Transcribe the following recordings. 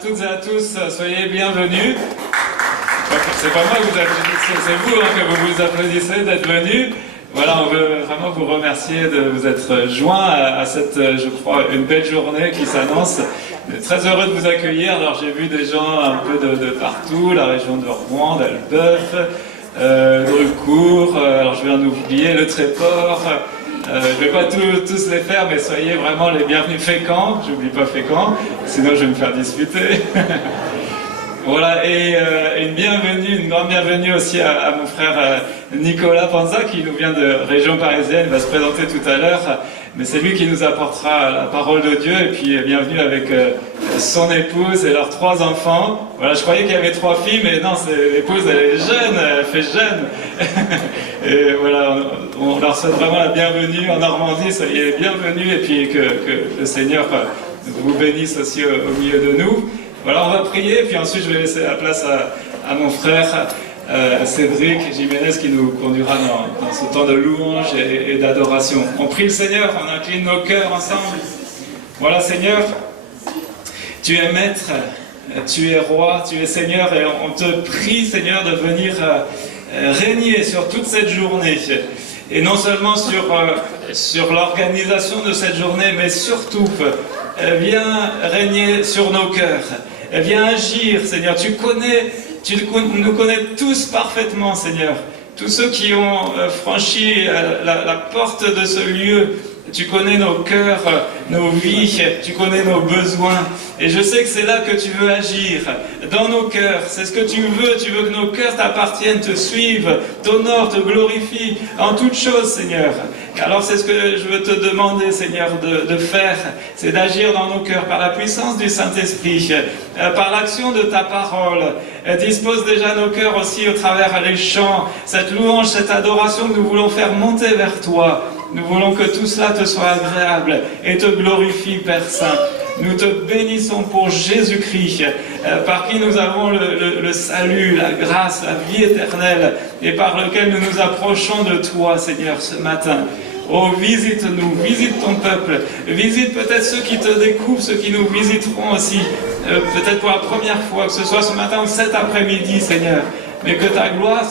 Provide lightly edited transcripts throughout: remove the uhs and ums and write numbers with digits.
toutes et à tous, soyez bienvenus. C'est pas moi que vous applaudissez, c'est vous que vous vous applaudissez d'être venus. Voilà, on veut vraiment vous remercier de vous être joints à cette, je crois, une belle journée qui s'annonce. Très heureux de vous accueillir. Alors j'ai vu des gens un peu de partout, la région de Rouen, d'Albeuf, Drucourt, alors je vais en oublier, Le Tréport. Je ne vais pas tous les faire, mais soyez vraiment les bienvenus. Fécamp, j'oublie pas Fécamp, sinon je vais me faire disputer. Voilà, et une grande bienvenue aussi à mon frère Nicolas Panza, qui nous vient de région parisienne, il va se présenter tout à l'heure, mais c'est lui qui nous apportera la parole de Dieu, et puis bienvenue avec son épouse et leurs 3 enfants. Voilà, je croyais qu'il y avait 3 filles, mais non, l'épouse, elle est jeune, elle fait jeune. Et voilà, on leur souhaite vraiment la bienvenue en Normandie, soyez les bienvenus, et puis que le Seigneur vous bénisse aussi au milieu de nous. Voilà, on va prier, puis ensuite je vais laisser la place à mon frère Cédric Jiménez qui nous conduira dans ce temps de louange et d'adoration. On prie le Seigneur, on incline nos cœurs ensemble. Voilà Seigneur, tu es maître, tu es roi, tu es Seigneur, et on te prie Seigneur de venir régner sur toute cette journée. Et non seulement sur l'organisation de cette journée, mais surtout, viens régner sur nos cœurs. Viens agir, Seigneur. Nous connais tous parfaitement, Seigneur. Tous ceux qui ont franchi la porte de ce lieu. Tu connais nos cœurs, nos vies, tu connais nos besoins. Et je sais que c'est là que tu veux agir, dans nos cœurs. C'est ce que tu veux que nos cœurs t'appartiennent, te suivent, t'honorent, te glorifient, en toutes choses, Seigneur. Alors c'est ce que je veux te demander, Seigneur, de faire, c'est d'agir dans nos cœurs par la puissance du Saint-Esprit, par l'action de ta parole. Dispose déjà nos cœurs aussi au travers des chants, cette louange, cette adoration que nous voulons faire monter vers toi. Nous voulons que tout cela te soit agréable et te glorifie, Père Saint. Nous te bénissons pour Jésus-Christ, par qui nous avons le salut, la grâce, la vie éternelle, et par lequel nous nous approchons de toi, Seigneur, ce matin. Oh, visite-nous, visite ton peuple, visite peut-être ceux qui te découvrent, ceux qui nous visiteront aussi, peut-être pour la première fois, que ce soit ce matin ou cet après-midi, Seigneur. Mais que ta gloire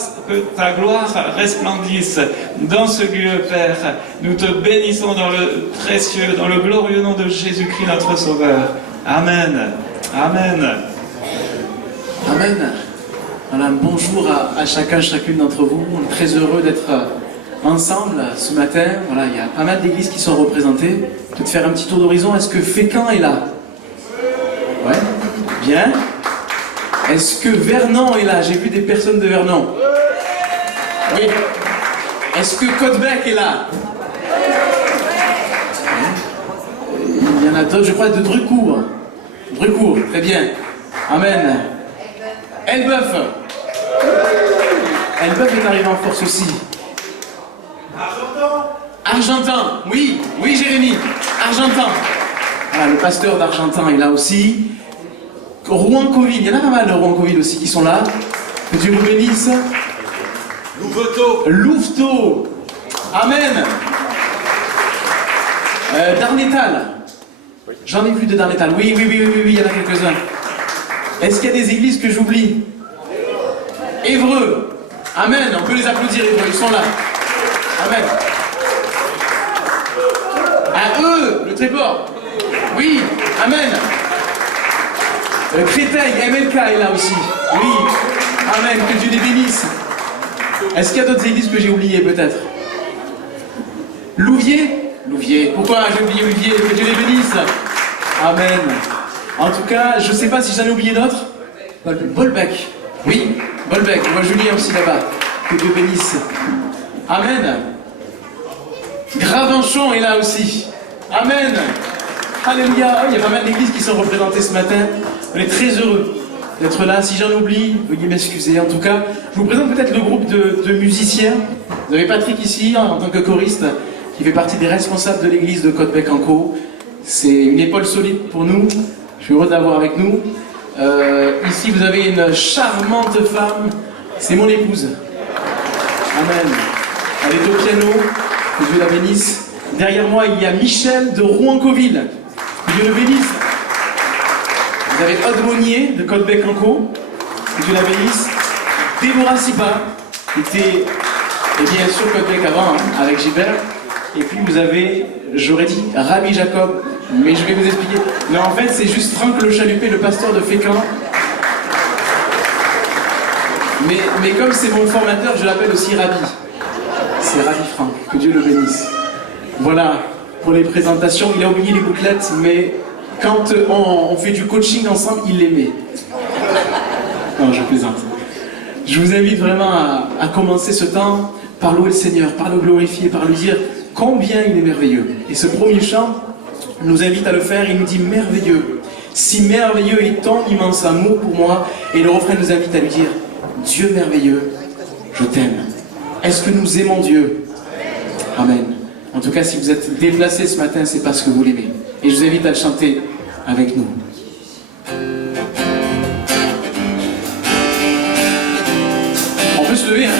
resplendisse dans ce lieu, Père. Nous te bénissons dans le précieux, dans le glorieux nom de Jésus-Christ, notre Sauveur. Amen. Amen. Amen. Voilà, bonjour à chacun, chacune d'entre vous. On est très heureux d'être ensemble ce matin. Voilà, il y a pas mal d'églises qui sont représentées. Peut-être faire un petit tour d'horizon. Est-ce que Fécamp est là? Ouais. Bien. Est-ce que Vernon est là? J'ai vu des personnes de Vernon. Oui. Est-ce que Côte-Bec est là? Il y en a d'autres, je crois, de Drucourt. Drucourt, très bien. Amen. Elbeuf. Elbeuf est arrivé en force aussi. Argentan. Oui, oui Jérémy. Argentan. Voilà, le pasteur d'Argentan est là aussi. Rouen-Coville, il y en a pas mal de Rouen-Coville aussi qui sont là. Que Dieu nous bénisse. Louveteau. Amen. Darnétal. J'en ai vu de Darnétal. Oui, il y en a quelques-uns. Est-ce qu'il y a des églises que j'oublie? Évreux. Amen. On peut les applaudir, Évreux. Ils sont là. Amen. À eux, le Tréport. Oui. Amen. Créteil, MLK est là aussi. Oui. Amen. Que Dieu les bénisse. Est-ce qu'il y a d'autres églises que j'ai oubliées peut-être? Louviers. Pourquoi j'ai oublié Louviers? Que Dieu les bénisse. Amen. En tout cas, je ne sais pas si j'en ai oublié d'autres. Bolbec. Oui, Bolbec. Je vois Julien aussi là-bas. Que Dieu bénisse. Amen. Gravenchon est là aussi. Amen. Alléluia. Il y a pas mal d'églises qui sont représentées ce matin. On est très heureux d'être là. Si j'en oublie, veuillez m'excuser. En tout cas, je vous présente peut-être le groupe de musiciens. Vous avez Patrick ici, en tant que choriste, qui fait partie des responsables de l'église de Côte-Bec-en-Caux. C'est une épaule solide pour nous. Je suis heureux de l'avoir avec nous. Ici, vous avez une charmante femme. C'est mon épouse. Amen. Elle est au piano. Que Dieu la bénisse. Derrière moi, il y a Michel de Rouen-Coville. Que Dieu le bénisse. Vous avez Aude Monnier de Côte-Bec-en-Caux, que Dieu la bénisse. Déborah Sipa, qui était, et bien sûr, Côte-Bec avant, hein, avec Gilbert. Et puis vous avez, j'aurais dit, Rabbi Jacob, mais je vais vous expliquer. Non, en fait, c'est juste Franck Le Chalupé, le pasteur de Fécamp. Mais comme c'est mon formateur, je l'appelle aussi Rabbi. C'est Rabbi Franck, que Dieu le bénisse. Voilà, pour les présentations, il a oublié les bouclettes, mais quand on fait du coaching ensemble, il les met. Non, je plaisante. Je vous invite vraiment à commencer ce temps par louer le Seigneur, par le glorifier, par lui dire combien il est merveilleux. Et ce premier chant nous invite à le faire, il nous dit merveilleux. Si merveilleux est ton immense amour pour moi. Et le refrain nous invite à lui dire Dieu merveilleux, je t'aime. Est-ce que nous aimons Dieu? Amen. En tout cas, si vous êtes déplacés ce matin, c'est parce que vous l'aimez. Et je vous invite à le chanter avec nous. On peut se lever, hein?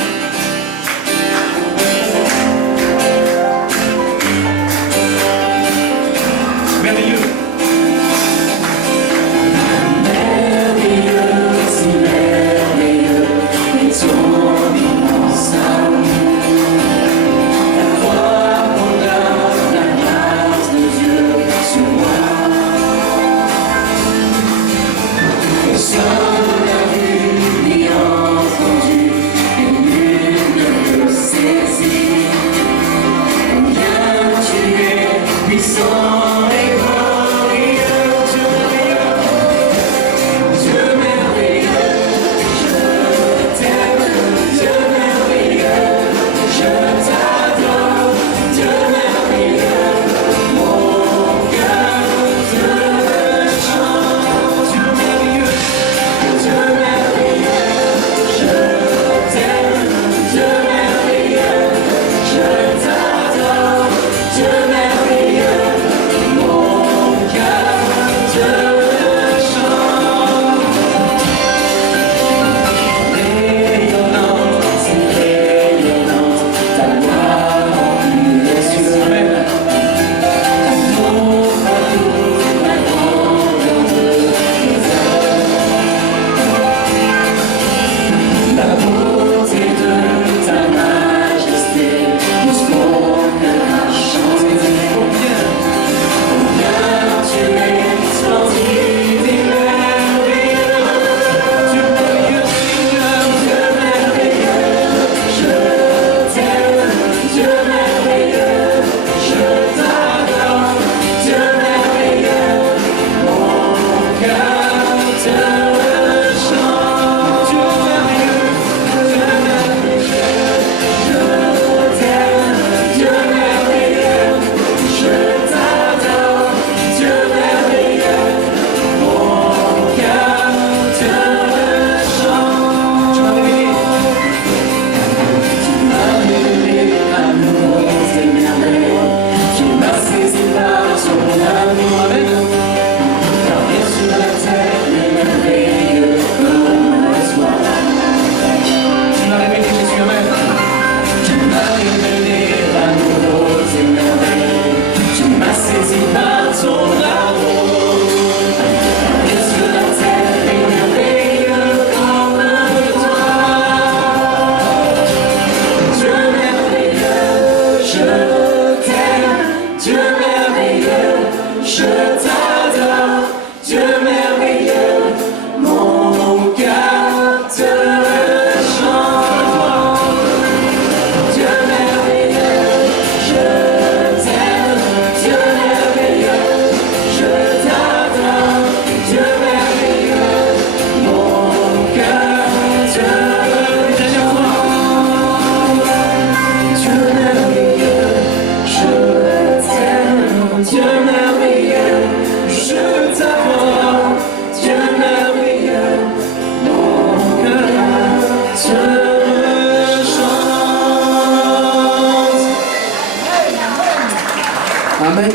Amen.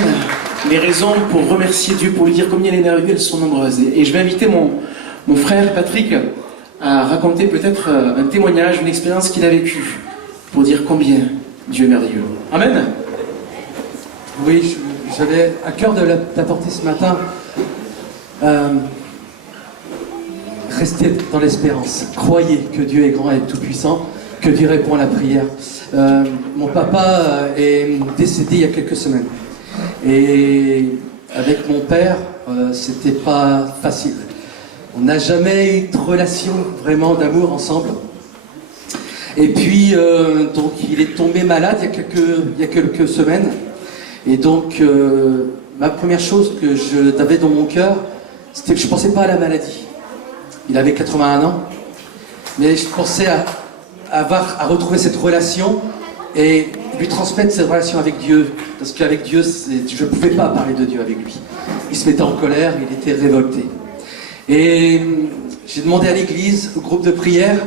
Les raisons pour remercier Dieu, pour lui dire combien il est merveilleux, elles sont nombreuses. Et je vais inviter mon frère Patrick à raconter peut-être un témoignage, une expérience qu'il a vécue, pour dire combien Dieu est merveilleux. Amen. Oui, j'avais à cœur d'apporter ce matin restez dans l'espérance. Croyez que Dieu est grand et tout-puissant, que Dieu répond à la prière. Mon papa est décédé il y a quelques semaines. Et avec mon père, c'était pas facile. On n'a jamais eu de relation vraiment d'amour ensemble. Et puis, donc, il est tombé malade il y a quelques semaines. Et donc, ma première chose que j'avais dans mon cœur, c'était que je ne pensais pas à la maladie. Il avait 81 ans. Mais je pensais à retrouver cette relation et lui transmettre cette relation avec Dieu. Parce qu'avec Dieu, je ne pouvais pas parler de Dieu avec lui. Il se mettait en colère, il était révolté. Et j'ai demandé à l'église, au groupe de prière,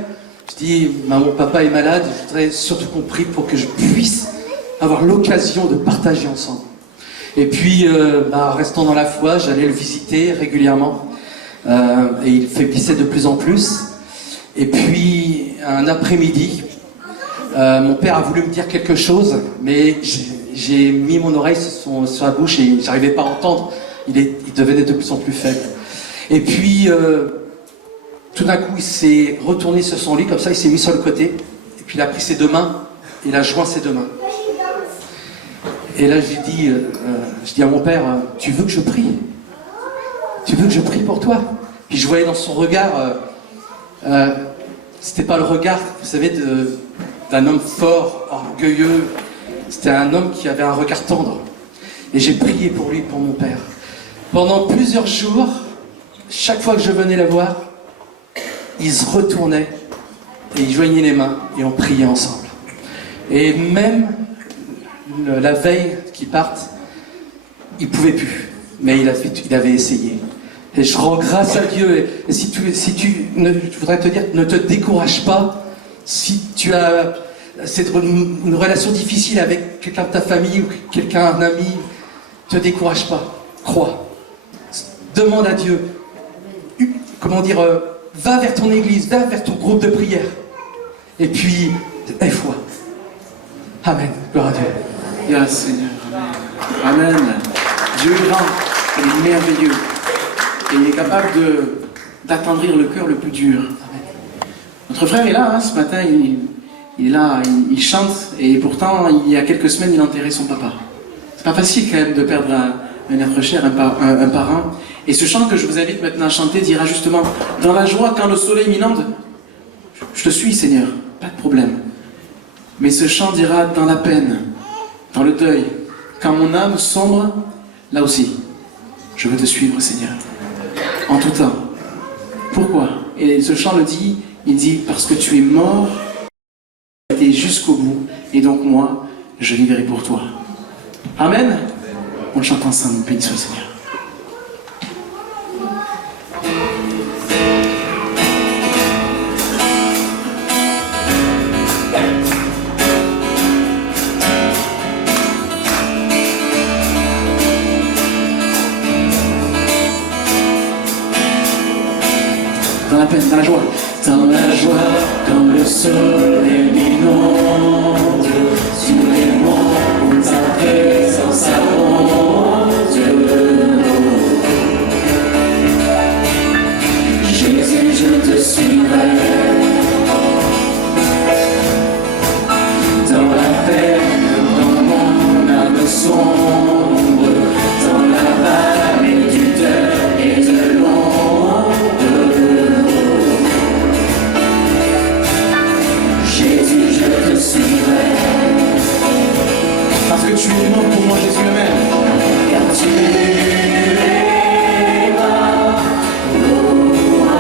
je dis, mon papa est malade, je voudrais surtout qu'on prie pour que je puisse avoir l'occasion de partager ensemble. Et puis, restant dans la foi, j'allais le visiter régulièrement. Et il faiblissait de plus en plus. Et puis, un après-midi, mon père a voulu me dire quelque chose, mais j'ai mis mon oreille sur la bouche et j'arrivais pas à entendre. Il devenait de plus en plus faible. Et puis, tout d'un coup, il s'est retourné sur son lit, comme ça, il s'est mis sur le côté. Et puis, il a pris ses deux mains, et il a joint ses deux mains. Et là, je dis à mon père, tu veux que je prie? Tu veux que je prie pour toi? Puis je voyais dans son regard, c'était pas le regard, vous savez, d'un homme fort, orgueilleux. C'était un homme qui avait un regard tendre. Et j'ai prié pour lui, pour mon père. Pendant plusieurs jours, chaque fois que je venais la voir, il se retournait et il joignait les mains et on priait ensemble. Et même la veille qu'il parte, il pouvait plus, mais il avait essayé. Et je rends grâce à Dieu. Et je voudrais te dire, ne te décourage pas. Si tu as une relation difficile avec quelqu'un de ta famille ou quelqu'un, un ami, ne te décourage pas. Crois. Demande à Dieu. Va vers ton église, va vers ton groupe de prière. Et puis, aie foi. Amen. Gloire à Dieu. Yes, Seigneur. Amen. Dieu est grand, il est merveilleux. Et il est capable d'attendrir le cœur le plus dur. Notre frère est là, ce matin, il est là, il chante, et pourtant, il y a quelques semaines, il enterrait son papa. C'est pas facile quand même de perdre un être cher, un parent. Et ce chant que je vous invite maintenant à chanter dira justement, dans la joie, quand le soleil m'inonde, je te suis, Seigneur, pas de problème. Mais ce chant dira, dans la peine, dans le deuil, quand mon âme sombre, là aussi, je veux te suivre, Seigneur. En tout temps. Pourquoi? Et ce chant le dit, il dit, parce que tu es mort, tu as été jusqu'au bout, et donc moi, je vivrai pour toi. Amen. On chante ensemble, béni soit le Seigneur. Dans la peine, dans la joie. Dans la joie, quand le soleil m'inonde, sur les monts où ta présence abonde. Jésus, je te suivrai. Dans la peine, dans mon âme sombre, dans la vallée du deuil et de l'ombre. Jésus, je te suivrai. Parce que tu es mort pour moi, Jésus le même. Car tu es mort pour moi.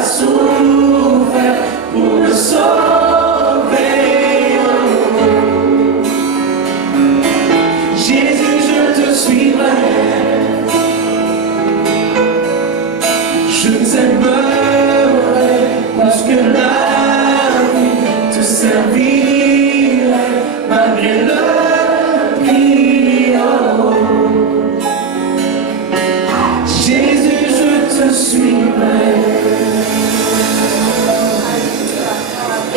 as souffert pour me sauver. Jésus, je te suivrai. Je t'aimerai parce que la vie te servirait malgré le prix. Oh. Jésus, je te suivrai.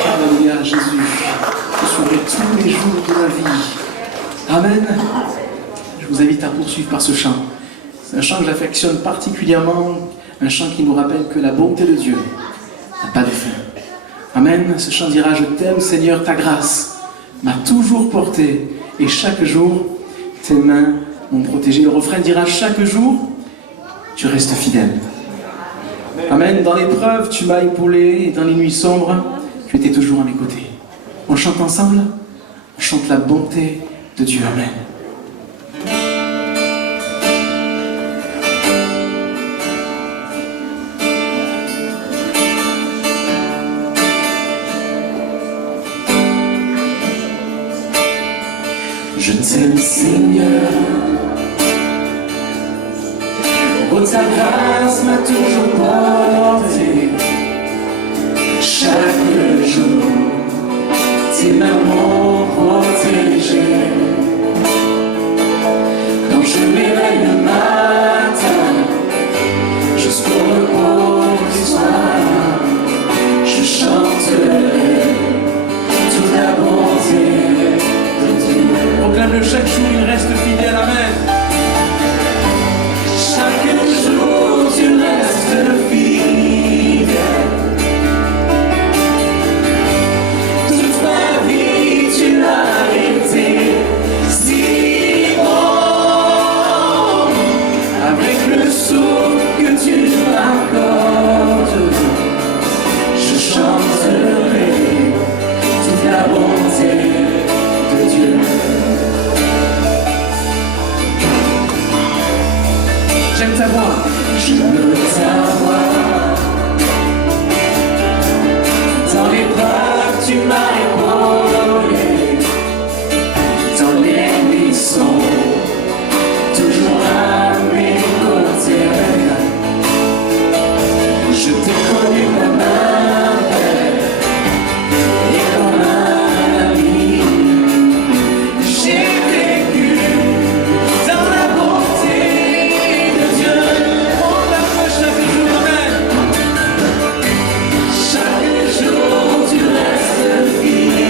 Alléluia, Jésus, je suivrai tous les jours de la vie. Amen. Je vous invite à poursuivre par ce chant. C'est un chant que j'affectionne particulièrement, un chant qui nous rappelle que la bonté de Dieu n'a pas de fin. Amen. Ce chant dira: je t'aime Seigneur, ta grâce m'a toujours porté et chaque jour tes mains m'ont protégé. Le refrain dira: chaque jour tu restes fidèle. Amen. Dans l'épreuve tu m'as épaulé et dans les nuits sombres tu étais toujours à mes côtés. On chante ensemble, on chante la bonté de Dieu. Amen. Je t'aime Seigneur, oh ta grâce m'a toujours porté. Chaque jour, tes mains m'ont protégé. Quand je m'éveille le matin, jusqu'au repos du soir, je chanterai toute la bonté de Dieu. Proclame-le chaque jour, il reste fidèle. Amen. Chaque jour, tu restes fidèle. Toute ma vie, tu l'as été si bon. Avec le souffle que tu m'accordes, je chanterai toute la bonté de Dieu. J'aime ta voix, je veux ta voix. Dans l'épreuve, tu m'as épaulé. Dans les nuits sombres, toujours à mes côtés. Je t'ai connu comme un père et comme un ami. J'ai vécu dans la bonté de Dieu. On l'appelle chaque jour, amen. Chaque jour tu restes fidèle.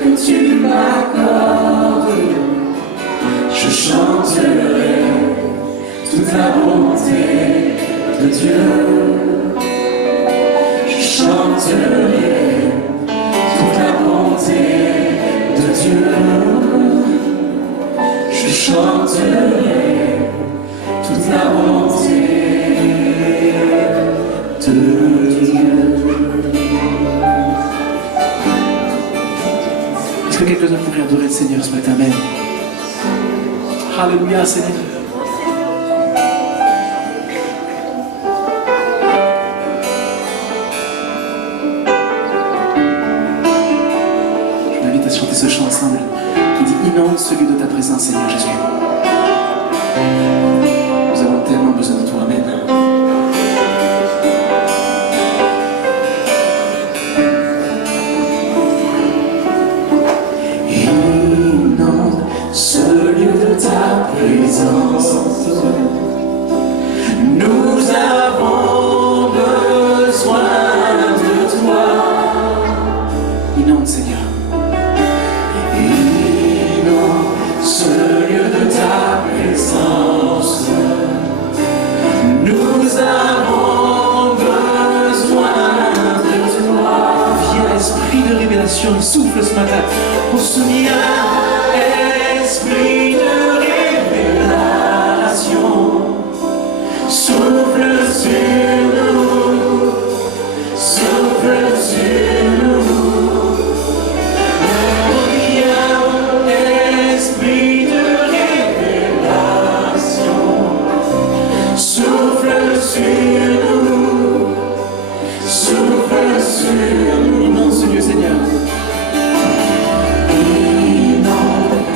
que tu m'accordes. Je chanterai toute la bonté de Dieu. Je chanterai toute la bonté de Dieu. Je chanterai toute la bonté de Dieu. Est-ce que quelqu'un pourrait adorer le Seigneur ce matin? Amen. Alléluia, Seigneur. Je vous invite à chanter ce chant ensemble qui dit inonde celui de ta présence, Seigneur Jésus. Nous avons tellement besoin de toi. Amen. Inonde ce lieu de ta présence. Nous avons besoin de toi. Inonde, Seigneur. Inonde ce lieu de ta présence. Nous avons besoin de toi. Viens, esprit de révélation, il souffle ce matin. On se vient. Esprit de révélation, souffle sur nous, souffle sur nous. Oh, viens, esprit de révélation, souffle sur nous, souffle sur nous. Inonde ce lieu, Seigneur.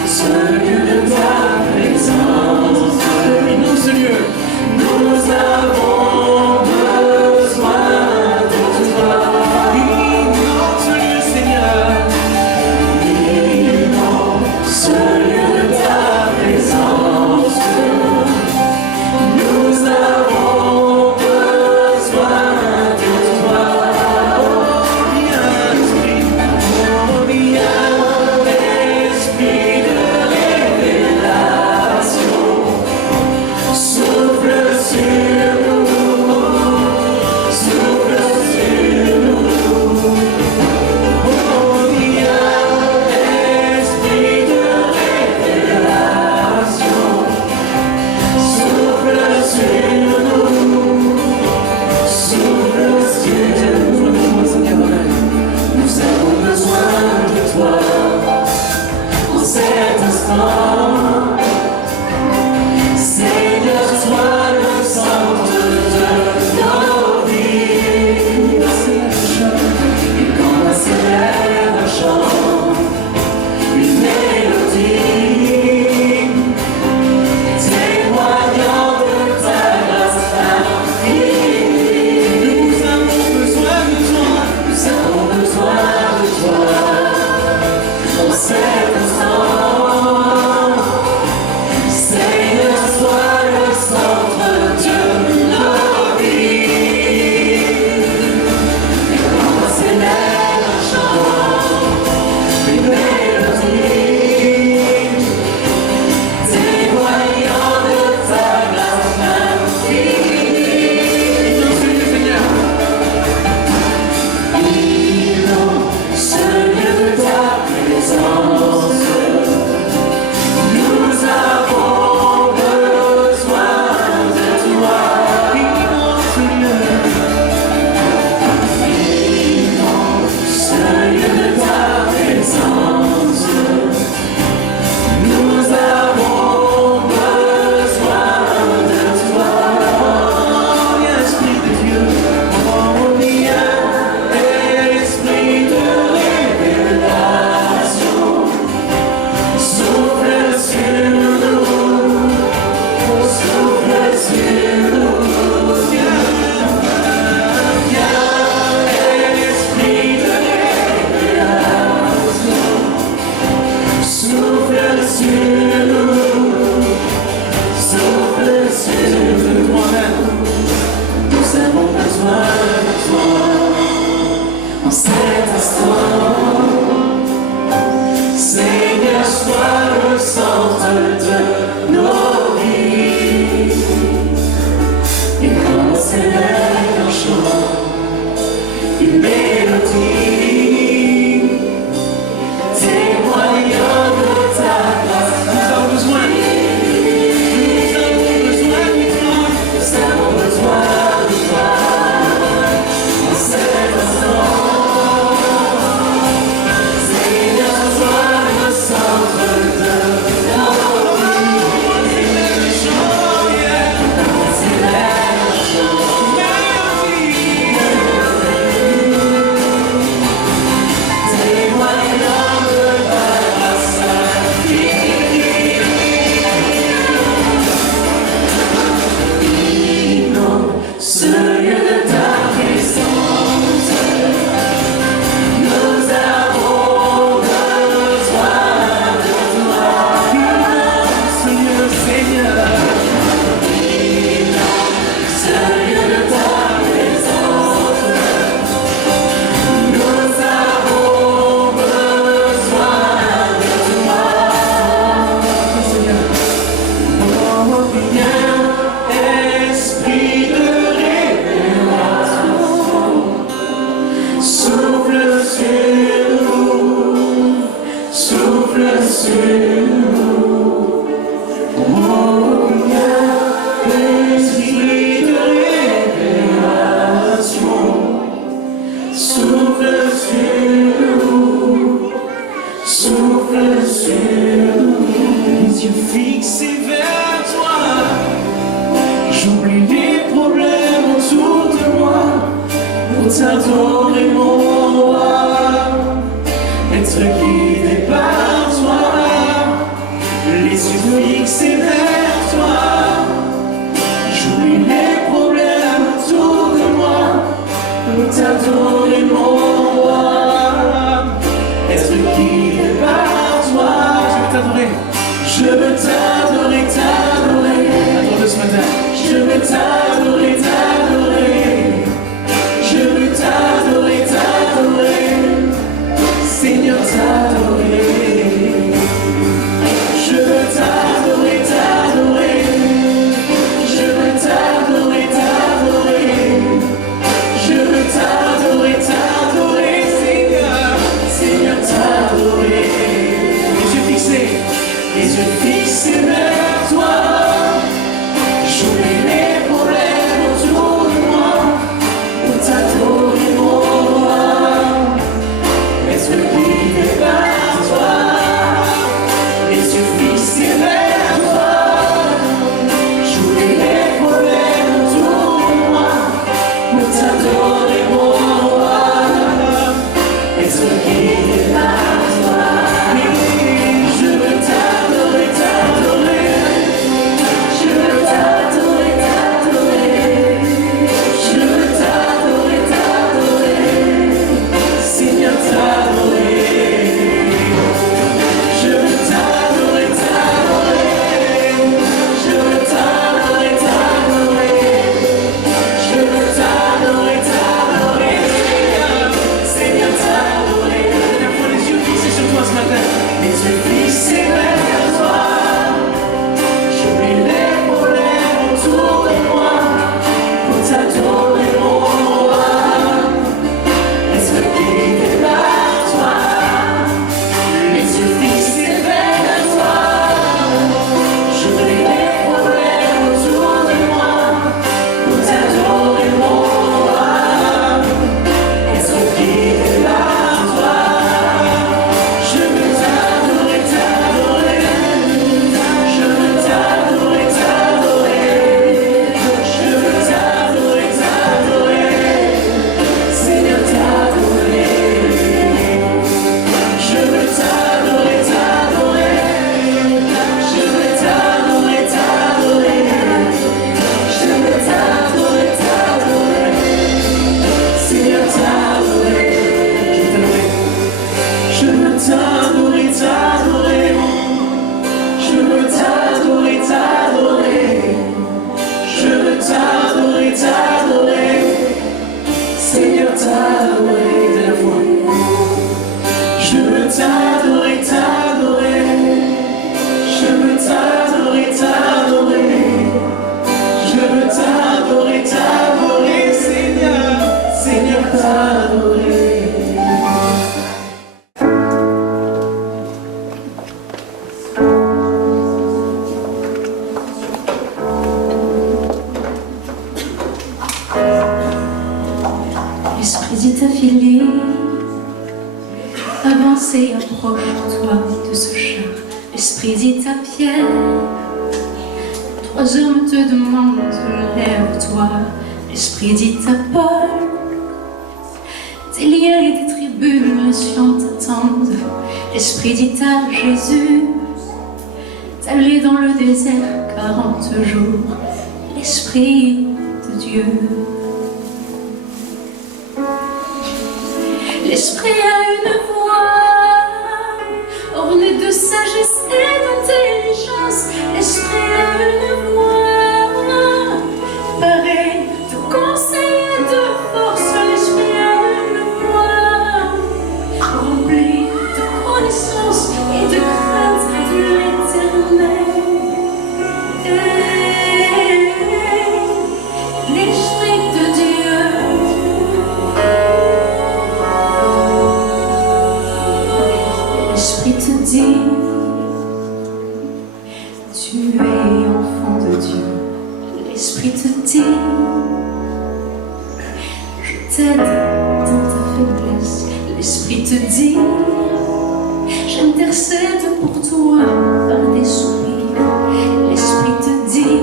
Ce lieu de ta présence, Inonde ce lieu. nous avons besoin de toi. Inonde ce lieu, Seigneur. Inonde ce lieu de ta présence, nous avons besoin de toi. Oh, viens, esprit. Oh, viens, esprit de révélation, souffle sur nous, souffle sur nous. Oh, viens, esprit de révélation, souffle sur nous, souffle sur nous. Seigneur, Amen. Nous avons besoin de toi en cet instant. Seigneur, sois le centre de nos vies. Et quand s'élève un chant, une mélodie, témoignant de ta grâce infinie. Nous avons besoin de toi. Nous avons besoin de toi en cet instant. Seigneur, sois le centre de nos vies. Et quand s'élève un chant, une mélodie, témoignant de ta grâce infinie. Inonde ce lieu, Seigneur. Inonde ce lieu de ta présence. Nous avons besoin de toi. Inonde ce lieu. Inonde ce lieu de ta présence. Nous avons besoin de toi. Oh, viens, esprit de Dieu. Oh, viens, esprit de révélation, souffle sur nous, souffle sur nous. Viens, esprit de révélation, sur nous. Oh, l'esprit de révélation souffle sur nous, souffle sur nous. Les yeux fixés vers toi, j'oublie les problèmes autour de moi pour t'adorer mon roi, être guidé par toi. Les yeux fixés vers toi, j'oublie les problèmes autour de moi pour t'adorer mon roi, être guidé par toi. Je veux t'adorer, t'adorer. Attends-le ce matin. Je veux t'adorer, t'adorer. Je veux t'adorer, t'adorer. Seigneur, t'adorer. Je veux t'adorer, t'adorer. Je veux t'adorer, t'adorer. Je veux t'adorer, t'adorer. Seigneur, Seigneur, t'adorer. Les yeux fixés vers toi. J'oublie les problèmes autour de moi pour t'adorer mon roi, être guidé par toi. Les yeux fixés vers toi, j'oublie les problèmes autour de moi pour t'adorer mon roi, être guidé par toi. Je veux t'adorer, t'adorer. Je veux t'adorer, t'adorer. Je veux t'adorer, t'adorer. Seigneur, t'adorer. Je veux t'adorer, t'adorer. Je veux t'adorer, t'adorer. Je veux t'adorer, t'adorer. Seigneur, t'adorer. La fois les yeux fixés sur toi ce matin. Les yeux fixés vers toi. J'oublie les problèmes autour de moi pour t'adorer mon roi, être guidé par toi. Les yeux fixés vers toi. J'oublie les problèmes autour de moi pour t'adorer mon roi, être guidé par toi. Je veux t'adorer, t'adorer. Je veux t'adorer, t'adorer. Je veux t'adorer, t'adorer. Seigneur, t'adorer. Je veux t'adorer, t'adorer. Je veux t'adorer, t'adorer. Je veux t'adorer, t'adorer. Seigneur, t'adorer. Je veux t'adorer, t'adorer. Je veux t'adorer, t'adorer. Je veux t'adorer, t'adorer. Seigneur, t'adorer. Dernière fois. Je veux t'adorer, t'adorer. Je veux t'adorer, t'adorer. Je veux t'adorer, t'adorer. Seigneur, Seigneur, t'adorer. L'esprit dit à Philippe, avance et approche-toi de ce char. L'esprit dit à Pierre, 3 hommes te demandent, lève-toi. L'esprit dit à Paul, des liens et des tribulations t'attendent. L'esprit dit à Jésus, d'aller dans le désert 40 jours. L'esprit de Dieu. L'esprit a une voix ornée de sagesse et d'intelligence. L'esprit a une voix pareille de conseil et de force. L'esprit a une voix remplie de connaissance et de crainte de l'Éternel. L'esprit de Dieu. L'esprit te dit tu es enfant de Dieu, l'Esprit te dit, je t'aide dans ta faiblesse. L'Esprit te dit, j'intercède pour toi par des soupirs. L'Esprit te dit,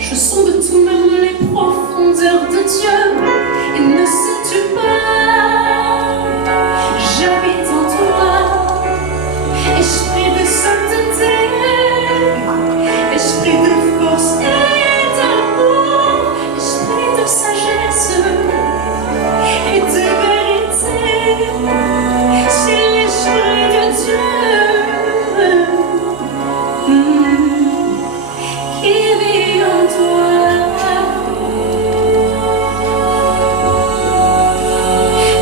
je sonde tout même les profondeurs de Dieu. Et ne sais-tu pas, j'habite en toi, Esprit de sainteté, Esprit de force et d'amour, Esprit de sagesse et de vérité. C'est l'Esprit de Dieu qui vit en toi.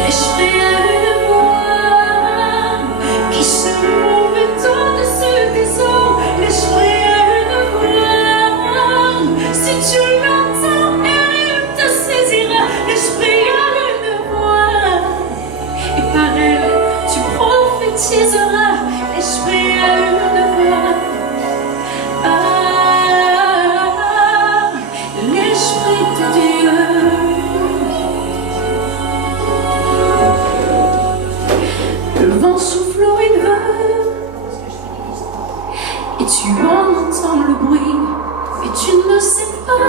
L'Esprit a une voix qui se mouve au-dessus des eaux. L'Esprit a une voix, si tu l'entends, elle te saisira. L'Esprit a une voix, et par elle tu prophétiseras. L'Esprit a une voix. Ah, l'Esprit de Dieu. Le vent souffle où il veut, et tu en entends le bruit, et tu ne sais pas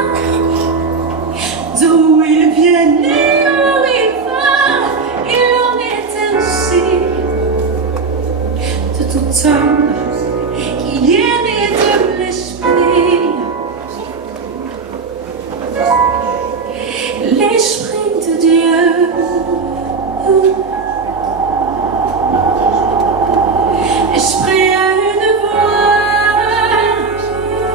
d'où il vient ni où il va. Il en est ainsi de tout homme qui est né de l'Esprit. L'Esprit de Dieu. L'Esprit a une voix,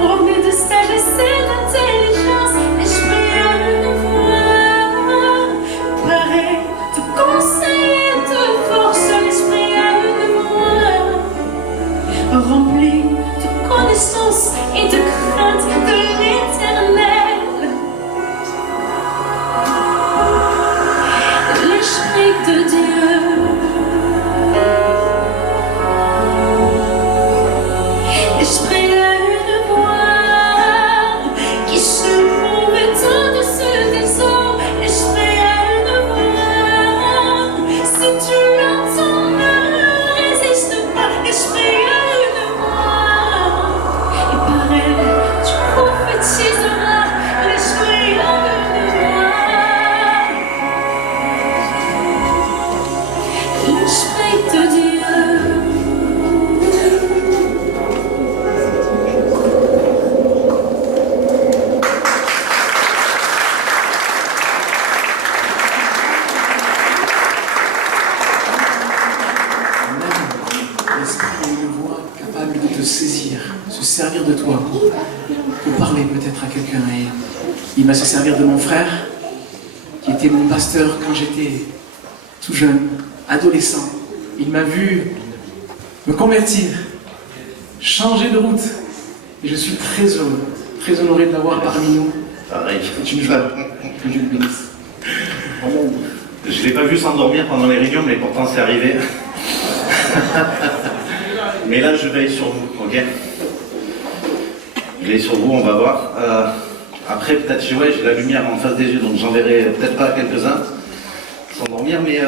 ornée de sagesse et d'intelligence. L'Esprit a une voix, pareil de conseil et de force. L'Esprit a une voix, remplie de connaissance et de crainte de l'Éternel. L'Esprit de Dieu. L'Esprit a une voix qui se mouve au-dessus des eaux. L'Esprit a une voix, si tu l'entends, ne résiste pas. L'Esprit a une voix, et par elle tu prophétiseras. L'Esprit a une voix, l'Esprit de Dieu. L'Esprit a une voix capable de te saisir, se servir de toi pour parler peut-être à quelqu'un. Et il va se servir de mon frère, qui était mon pasteur quand j'étais tout jeune, adolescent. Il m'a vu me convertir, changer de route. Et je suis très heureux, très honoré de l'avoir parmi nous. Pareil. C'est une joie. Que Dieu le bénisse. Je ne l'ai pas vu s'endormir pendant les réunions, mais pourtant c'est arrivé. Mais là, je veille sur vous, ok? Je veille sur vous, on va voir. Après, peut-être, j'ai la lumière en face des yeux, donc j'en verrai peut-être pas quelques-uns s'endormir. Mais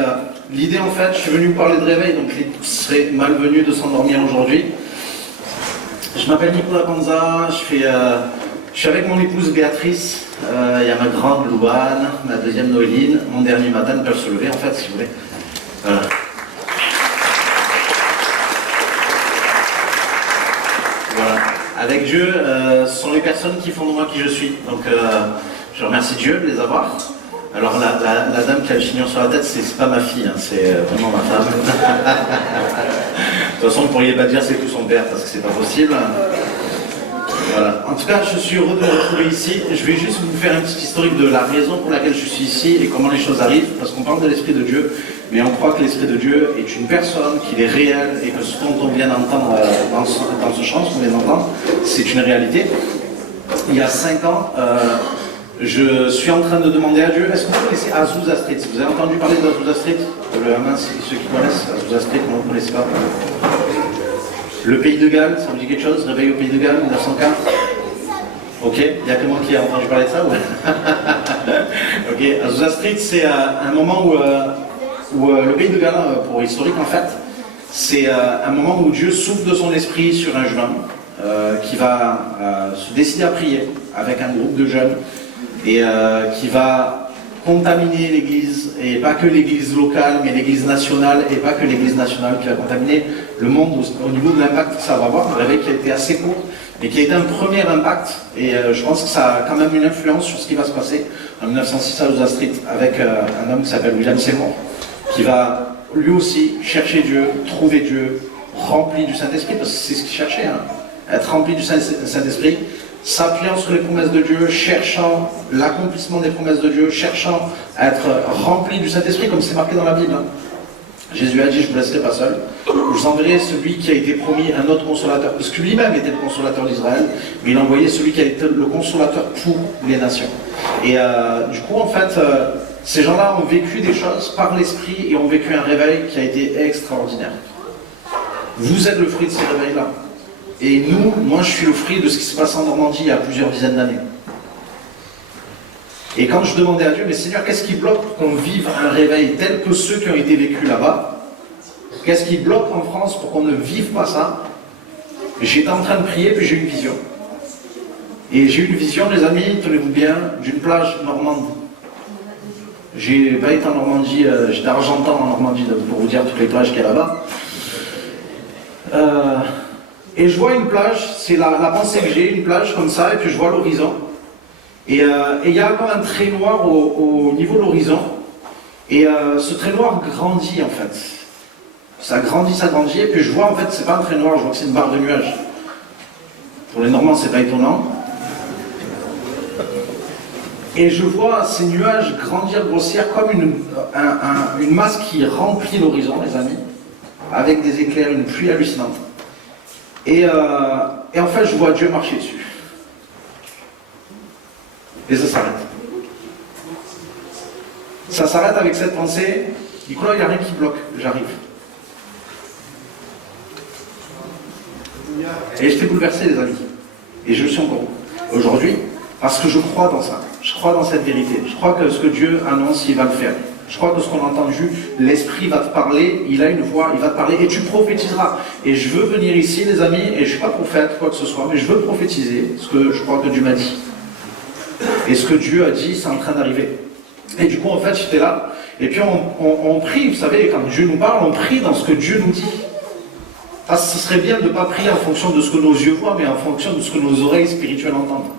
l'idée, en fait, je suis venu vous parler de réveil, donc il serait malvenu de s'endormir aujourd'hui. Je m'appelle Nicolas Panza, je suis avec mon épouse Béatrice. Il y a ma grande Louane, ma deuxième Noéline, mon dernier matin, peuvent se lever en fait, si vous voulez. Voilà. Voilà. Avec Dieu, ce sont les personnes qui font de moi qui je suis. Donc je remercie Dieu de les avoir. Alors la dame qui a le chignon sur la tête, c'est pas ma fille, hein, c'est vraiment ma femme. De toute façon, vous ne pourriez pas dire c'est tout son père parce que c'est pas possible. Voilà. En tout cas, je suis heureux de me retrouver ici. Je vais juste vous faire un petit historique de la raison pour laquelle je suis ici et comment les choses arrivent. Parce qu'on parle de l'Esprit de Dieu, mais on croit que l'Esprit de Dieu est une personne, qu'il est réel et que ce dont on vient d'entendre dans ce chant, ce qu'on vient d'entendre, c'est une réalité. Il y a 5 ans, je suis en train de demander à Dieu, est-ce que vous connaissez Azusa Street? Vous avez entendu parler d'Azusa Street? Le mince, ceux qui connaissent Azusa Street, non, vous ne connaissez pas? Le Pays de Galles, ça vous dit quelque chose? Réveil au Pays de Galles, 1904. Ok, il n'y a que moi qui ai entendu parler de ça. Ok, Azusa Street, c'est un moment où le Pays de Galles, pour historique en fait, c'est un moment où Dieu souffle de son esprit sur un jeune homme qui va se décider à prier avec un groupe de jeunes et qui va contaminer l'église, et pas que l'église locale, mais l'église nationale, et pas que l'église nationale qui va contaminer le monde au niveau de l'impact que ça va avoir. Un réveil qui a été assez court, mais qui a été un premier impact, et je pense que ça a quand même une influence sur ce qui va se passer en 1906 à Azusa Street, avec un homme qui s'appelle William Seymour, qui va lui aussi chercher Dieu, trouver Dieu, rempli du Saint-Esprit, parce que c'est ce qu'il cherchait, hein, être rempli du Saint-Esprit, s'appuyant sur les promesses de Dieu, cherchant l'accomplissement des promesses de Dieu, cherchant à être rempli du Saint-Esprit, comme c'est marqué dans la Bible. Jésus a dit, je ne vous laisserai pas seul, je vous enverrai celui qui a été promis, un autre consolateur, parce que lui-même était le consolateur d'Israël, mais il a envoyé celui qui a été le consolateur pour les nations. Et du coup, en fait, ces gens-là ont vécu des choses par l'Esprit et ont vécu un réveil qui a été extraordinaire. Vous êtes le fruit de ces réveils-là. Et nous, moi je suis le fruit de ce qui se passe en Normandie il y a plusieurs dizaines d'années. Et quand je demandais à Dieu, mais Seigneur, qu'est-ce qui bloque pour qu'on vive un réveil tel que ceux qui ont été vécus là-bas? Qu'est-ce qui bloque en France pour qu'on ne vive pas ça? J'étais en train de prier, puis j'ai eu une vision. Et j'ai eu une vision, les amis, tenez-vous bien, d'une plage normande. J'ai pas été en Normandie, j'étais à Argentan en Normandie, pour vous dire toutes les plages qu'il y a là-bas. Et je vois une plage, c'est la pensée que j'ai, une plage comme ça, et puis je vois l'horizon. Et il y a comme un trait noir au niveau de l'horizon. Et ce trait noir grandit en fait. Ça grandit, et puis je vois en fait, c'est pas un trait noir, je vois que c'est une barre de nuages. Pour les Normands, c'est pas étonnant. Et je vois ces nuages grandir, grossir comme une masse qui remplit l'horizon, les amis, avec des éclairs, une pluie hallucinante. Et en fait, je vois Dieu marcher dessus. Et ça s'arrête. Ça s'arrête avec cette pensée, Nicolas, il n'y a rien qui bloque, j'arrive. Et j'étais bouleversé, les amis. Et je le suis encore aujourd'hui, parce que je crois dans ça. Je crois dans cette vérité. Je crois que ce que Dieu annonce, il va le faire. Je crois que ce qu'on a entendu, l'Esprit va te parler, il a une voix, il va te parler et tu prophétiseras. Et je veux venir ici, les amis, et je ne suis pas prophète, quoi que ce soit, mais je veux prophétiser ce que je crois que Dieu m'a dit. Et ce que Dieu a dit, c'est en train d'arriver. Et du coup, en fait, j'étais là, et puis on prie, vous savez, quand Dieu nous parle, on prie dans ce que Dieu nous dit. Parce que ce serait bien de ne pas prier en fonction de ce que nos yeux voient, mais en fonction de ce que nos oreilles spirituelles entendent.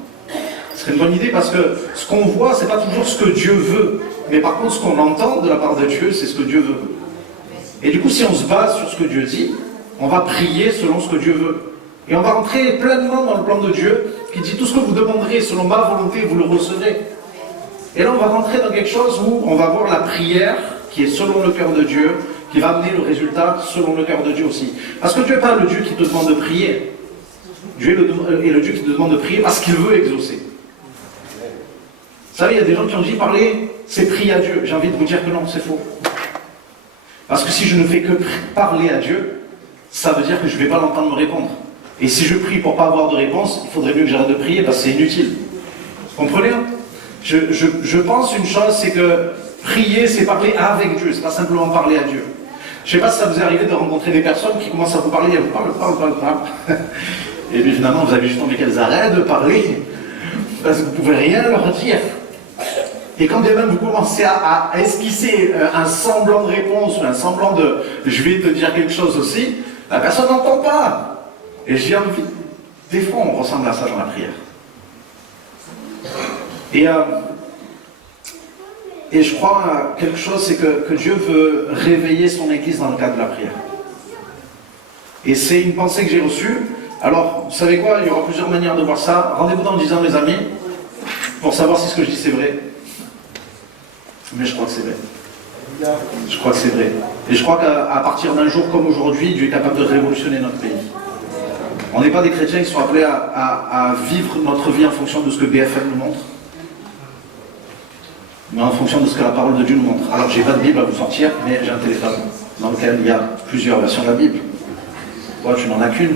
Ce serait une bonne idée parce que ce qu'on voit, c'est pas toujours ce que Dieu veut. Mais par contre, ce qu'on entend de la part de Dieu, c'est ce que Dieu veut. Et du coup, si on se base sur ce que Dieu dit, on va prier selon ce que Dieu veut. Et on va entrer pleinement dans le plan de Dieu qui dit tout ce que vous demanderez selon ma volonté, vous le recevrez. Et là, on va rentrer dans quelque chose où on va voir la prière qui est selon le cœur de Dieu, qui va amener le résultat selon le cœur de Dieu aussi. Parce que Dieu n'est pas le Dieu qui te demande de prier. Dieu est le Dieu qui te demande de prier parce qu'il veut exaucer. Vous savez, il y a des gens qui ont dit parler, c'est prier à Dieu. J'ai envie de vous dire que non, c'est faux. Parce que si je ne fais que parler à Dieu, ça veut dire que je ne vais pas l'entendre me répondre. Et si je prie pour ne pas avoir de réponse, il faudrait mieux que j'arrête de prier parce que c'est inutile. Vous comprenez? Je pense une chose, c'est que prier, c'est parler avec Dieu, c'est pas simplement parler à Dieu. Je ne sais pas si ça vous est arrivé de rencontrer des personnes qui commencent à vous parler, elles vous parlent. Et puis finalement, vous avez juste envie qu'elles arrêtent de parler parce que vous ne pouvez rien leur dire. Et quand bien même vous commencez à esquisser un semblant de réponse ou un semblant de « je vais te dire quelque chose aussi », la personne n'entend pas. Et j'ai envie, des fois on ressemble à ça dans la prière. Et je crois quelque chose, c'est que Dieu veut réveiller son Église dans le cadre de la prière. Et c'est une pensée que j'ai reçue. Alors, vous savez quoi, il y aura plusieurs manières de voir ça. Rendez-vous dans 10 ans, les amis, pour savoir si ce que je dis c'est vrai. Mais je crois que c'est vrai. Je crois que c'est vrai. Et je crois qu'à partir d'un jour comme aujourd'hui, Dieu est capable de révolutionner notre pays. On n'est pas des chrétiens qui sont appelés à vivre notre vie en fonction de ce que BFM nous montre, mais en fonction de ce que la parole de Dieu nous montre. Alors, j'ai pas de Bible à vous sortir, mais j'ai un téléphone dans lequel il y a plusieurs versions de la Bible. Toi, tu n'en as qu'une.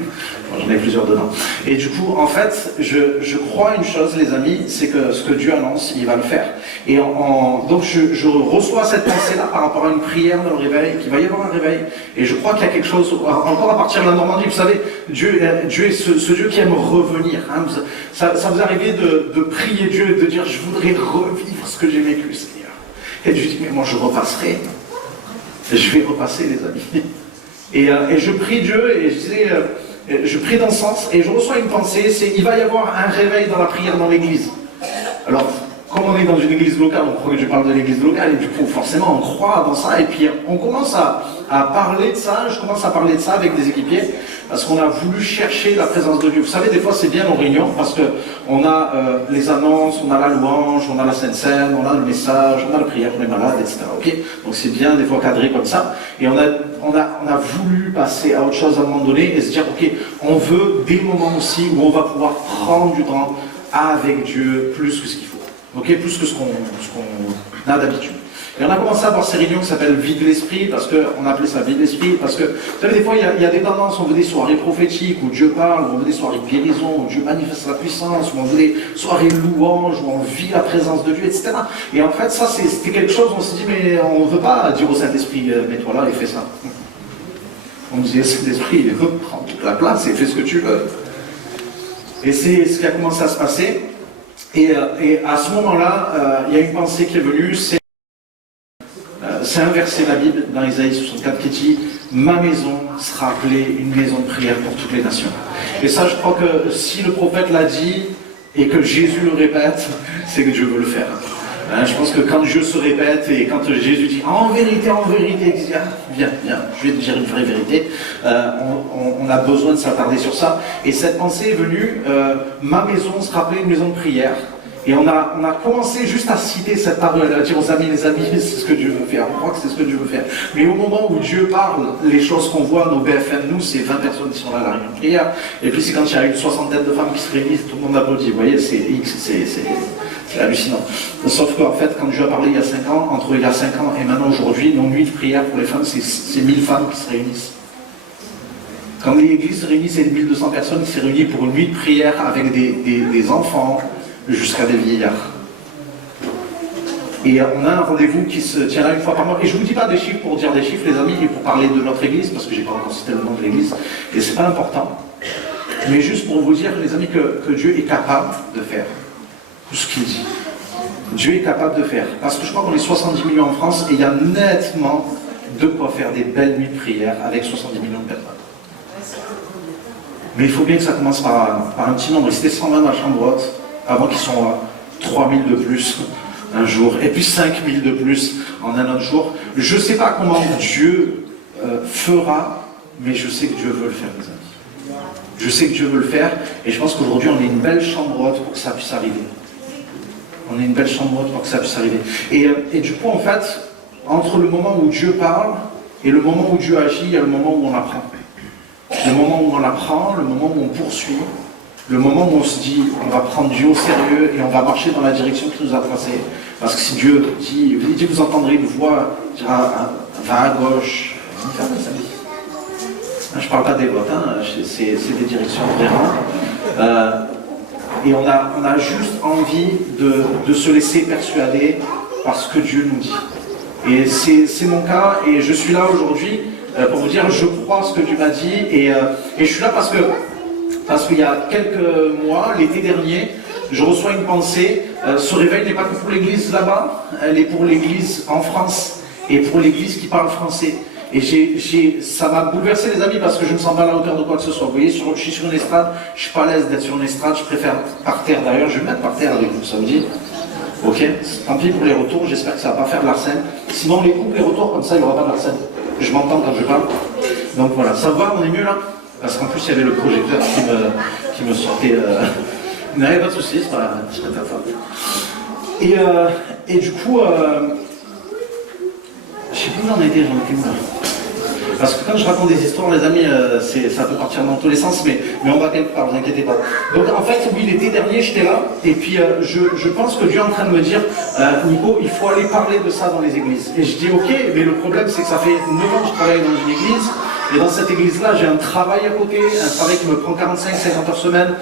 Moi, j'en ai plusieurs dedans. Et du coup, en fait, je crois une chose, les amis, c'est que ce que Dieu annonce, il va le faire. Et donc, je reçois cette pensée-là par rapport à une prière dans le réveil, qu'il va y avoir un réveil. Et je crois qu'il y a quelque chose, encore à partir de la Normandie, vous savez, Dieu est ce Dieu qui aime revenir. Hein. Ça vous arrivait de prier Dieu et de dire, je voudrais revivre ce que j'ai vécu, Seigneur. Et je dis, mais moi, je repasserai. Je vais repasser, les amis. Et je prie Dieu, et je prie dans ce sens, et je reçois une pensée, c'est il va y avoir un réveil dans la prière dans l'église. Alors, comme on est dans une église locale, on croit que je parle de l'église locale, et du coup, forcément, on croit dans ça, et puis on commence à parler de ça, je commence à parler de ça avec des équipiers, parce qu'on a voulu chercher la présence de Dieu. Vous savez, des fois, c'est bien nos réunions, parce qu'on a les annonces, on a la louange, on a la Sainte Seine, on a le message, on a la prière pour les malades, etc. Okay, donc c'est bien, des fois, cadré comme ça, et on a voulu passer à autre chose à un moment donné, et se dire, ok, on veut des moments aussi où on va pouvoir prendre du temps avec Dieu, plus que ce qu'il faut. Okay, plus que ce qu'on a d'habitude. Et on a commencé à avoir ces réunions qui s'appellent Vie de l'Esprit, parce qu'on appelait ça Vie de l'Esprit, parce que, vous savez, des fois, il y a des tendances, on veut des soirées prophétiques, où Dieu parle, où on veut des soirées de guérison, où Dieu manifeste sa puissance, où on veut des soirées de louange, où on vit la présence de Dieu, etc. Et en fait, ça, c'était quelque chose, on s'est dit, mais on ne veut pas dire au Saint-Esprit, mets-toi là et fais ça. On nous disait, Saint-Esprit, prends toute la place et fais ce que tu veux. Et c'est ce qui a commencé à se passer. Et à ce moment-là, il y a une pensée qui est venue, c'est inverser la Bible dans Isaïe 64 qui dit « Ma maison sera appelée une maison de prière pour toutes les nations ». Et ça, je crois que si le prophète l'a dit et que Jésus le répète, c'est que Dieu veut le faire. Hein, je pense que quand Dieu se répète et quand Jésus dit « En vérité, il dit « Viens, je vais te dire une vraie vérité », on a besoin de s'attarder sur ça. Et cette pensée est venue, ma maison sera appelée une maison de prière. Et on a commencé juste à citer cette parole, à dire aux amis, les amis, c'est ce que Dieu veut faire. On croit que c'est ce que Dieu veut faire. Mais au moment où Dieu parle, les choses qu'on voit, nos BFM, nous, c'est 20 personnes qui sont là à la réunion de prière. Et puis c'est quand il y a une soixantaine de femmes qui se réunissent, tout le monde applaudit. Vous voyez, c'est hallucinant. Sauf qu'en fait, quand Dieu a parlé il y a 5 ans, entre il y a 5 ans et maintenant aujourd'hui, nos nuits de prière pour les femmes, c'est 1000 femmes qui se réunissent. Quand l'église se réunit, c'est 1200 personnes qui se réunissent pour une nuit de prière avec des enfants, jusqu'à des vieillards. Et on a un rendez-vous qui se tient là une fois par mois. Et je ne vous dis pas des chiffres pour dire des chiffres, les amis, et pour parler de notre église, parce que je n'ai pas encore cité le nom de l'église, et c'est pas important. Mais juste pour vous dire, les amis, que Dieu est capable de faire tout ce qu'il dit. Dieu est capable de faire. Parce que je crois qu'on est 70 millions en France, et il y a nettement de quoi faire des belles nuits de prière avec 70 millions de personnes. Mais il faut bien que ça commence par un petit nombre. Et c'était 120 à chambre haute, avant qu'ils soient 3000 de plus un jour, et puis 5000 de plus en un autre jour. Je ne sais pas comment Dieu fera, mais je sais que Dieu veut le faire, mes amis. Je sais que Dieu veut le faire, et je pense qu'aujourd'hui, on est une belle chambre haute pour que ça puisse arriver. On est une belle chambre haute pour que ça puisse arriver. Et du coup, en fait, entre le moment où Dieu parle et le moment où Dieu agit, il y a le moment où on apprend. Le moment où on apprend, le moment où on poursuit, le moment où on se dit, on va prendre Dieu au sérieux et on va marcher dans la direction qu'il nous a tracée. Parce que si Dieu dit, vous entendrez une voix, va à gauche, je ne parle pas des votes, hein, c'est des directions vraiment. Et on a juste envie de se laisser persuader par ce que Dieu nous dit. Et c'est mon cas, et je suis là aujourd'hui pour vous dire, je crois ce que Dieu m'a dit, et je suis là parce qu'il y a quelques mois, l'été dernier, je reçois une pensée. Ce réveil n'est pas que pour l'église là-bas, elle est pour l'église en France et pour l'église qui parle français. Et ça m'a bouleversé, les amis, parce que je ne me sens pas à la hauteur de quoi que ce soit. Vous voyez, je suis sur une estrade, je ne suis pas à l'aise d'être sur une estrade, je préfère par terre. D'ailleurs, je vais me mettre par terre avec vous, ça vous dit? Ok, tant pis pour les retours, j'espère que ça ne va pas faire de l'arsène. Sinon, on les coupe les retours, comme ça, il n'y aura pas de l'arsène. Je m'entends quand je parle. Donc voilà, ça va, on est mieux là? Parce qu'en plus, il y avait le projecteur qui me sortait. Il n'y avait pas de soucis, c'est pas ça. Et du coup, je sais plus où j'en étais où là. Parce que quand je raconte des histoires, les amis, ça peut partir dans tous les sens, mais on va quelque part, vous inquiétez pas. Donc en fait, oui, l'été dernier, j'étais là, et puis je pense que Dieu est en train de me dire, Nico, il faut aller parler de ça dans les églises. Et je dis, ok, mais le problème, c'est que ça fait 9 ans que je travaille dans une église, Et dans cette église-là, j'ai un travail à côté, un travail qui me prend 45-50 heures semaine.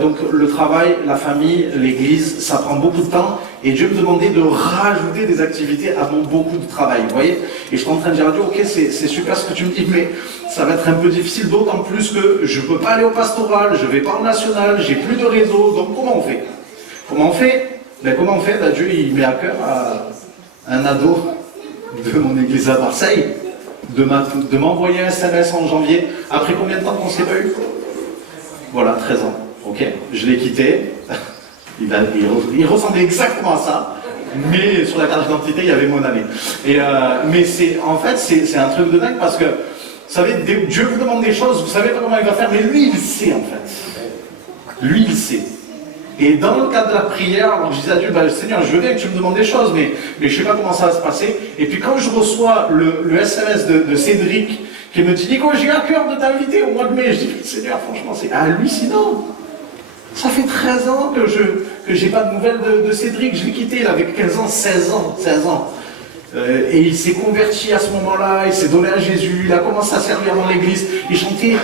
Donc le travail, la famille, l'église, ça prend beaucoup de temps. Et Dieu me demandait de rajouter des activités à mon beaucoup de travail, vous voyez. Et je suis en train de dire à Dieu, ok, c'est super ce que tu me dis, mais ça va être un peu difficile, d'autant plus que je ne peux pas aller au pastoral, je ne vais pas en national, j'ai plus de réseau, donc comment on fait? Comment on fait? Comment on fait? Dieu, il met à cœur à un ado de mon église à Marseille de m'envoyer un SMS en janvier. Après combien de temps qu'on ne s'est pas eu? Voilà, 13 ans. Ok, je l'ai quitté. Il ressemblait exactement à ça, mais sur la carte d'identité, il y avait mon année. Mais en fait, c'est un truc de dingue parce que, vous savez, Dieu vous demande des choses, vous savez pas comment il va faire, mais lui, il sait en fait. Lui, il sait. Et dans le cadre de la prière, alors je disais à Dieu, Seigneur, je veux bien que tu me demandes des choses, mais je ne sais pas comment ça va se passer. Et puis quand je reçois le SMS de Cédric, qui me dit, Nico, j'ai eu à cœur de t'inviter au mois de mai, je dis, Seigneur, franchement, c'est hallucinant. Ça fait 13 ans que j'ai pas de nouvelles de Cédric, je l'ai quitté, il avait 15 ans, 16 ans. Et il s'est converti à ce moment-là, il s'est donné à Jésus, il a commencé à servir dans l'église, il chantait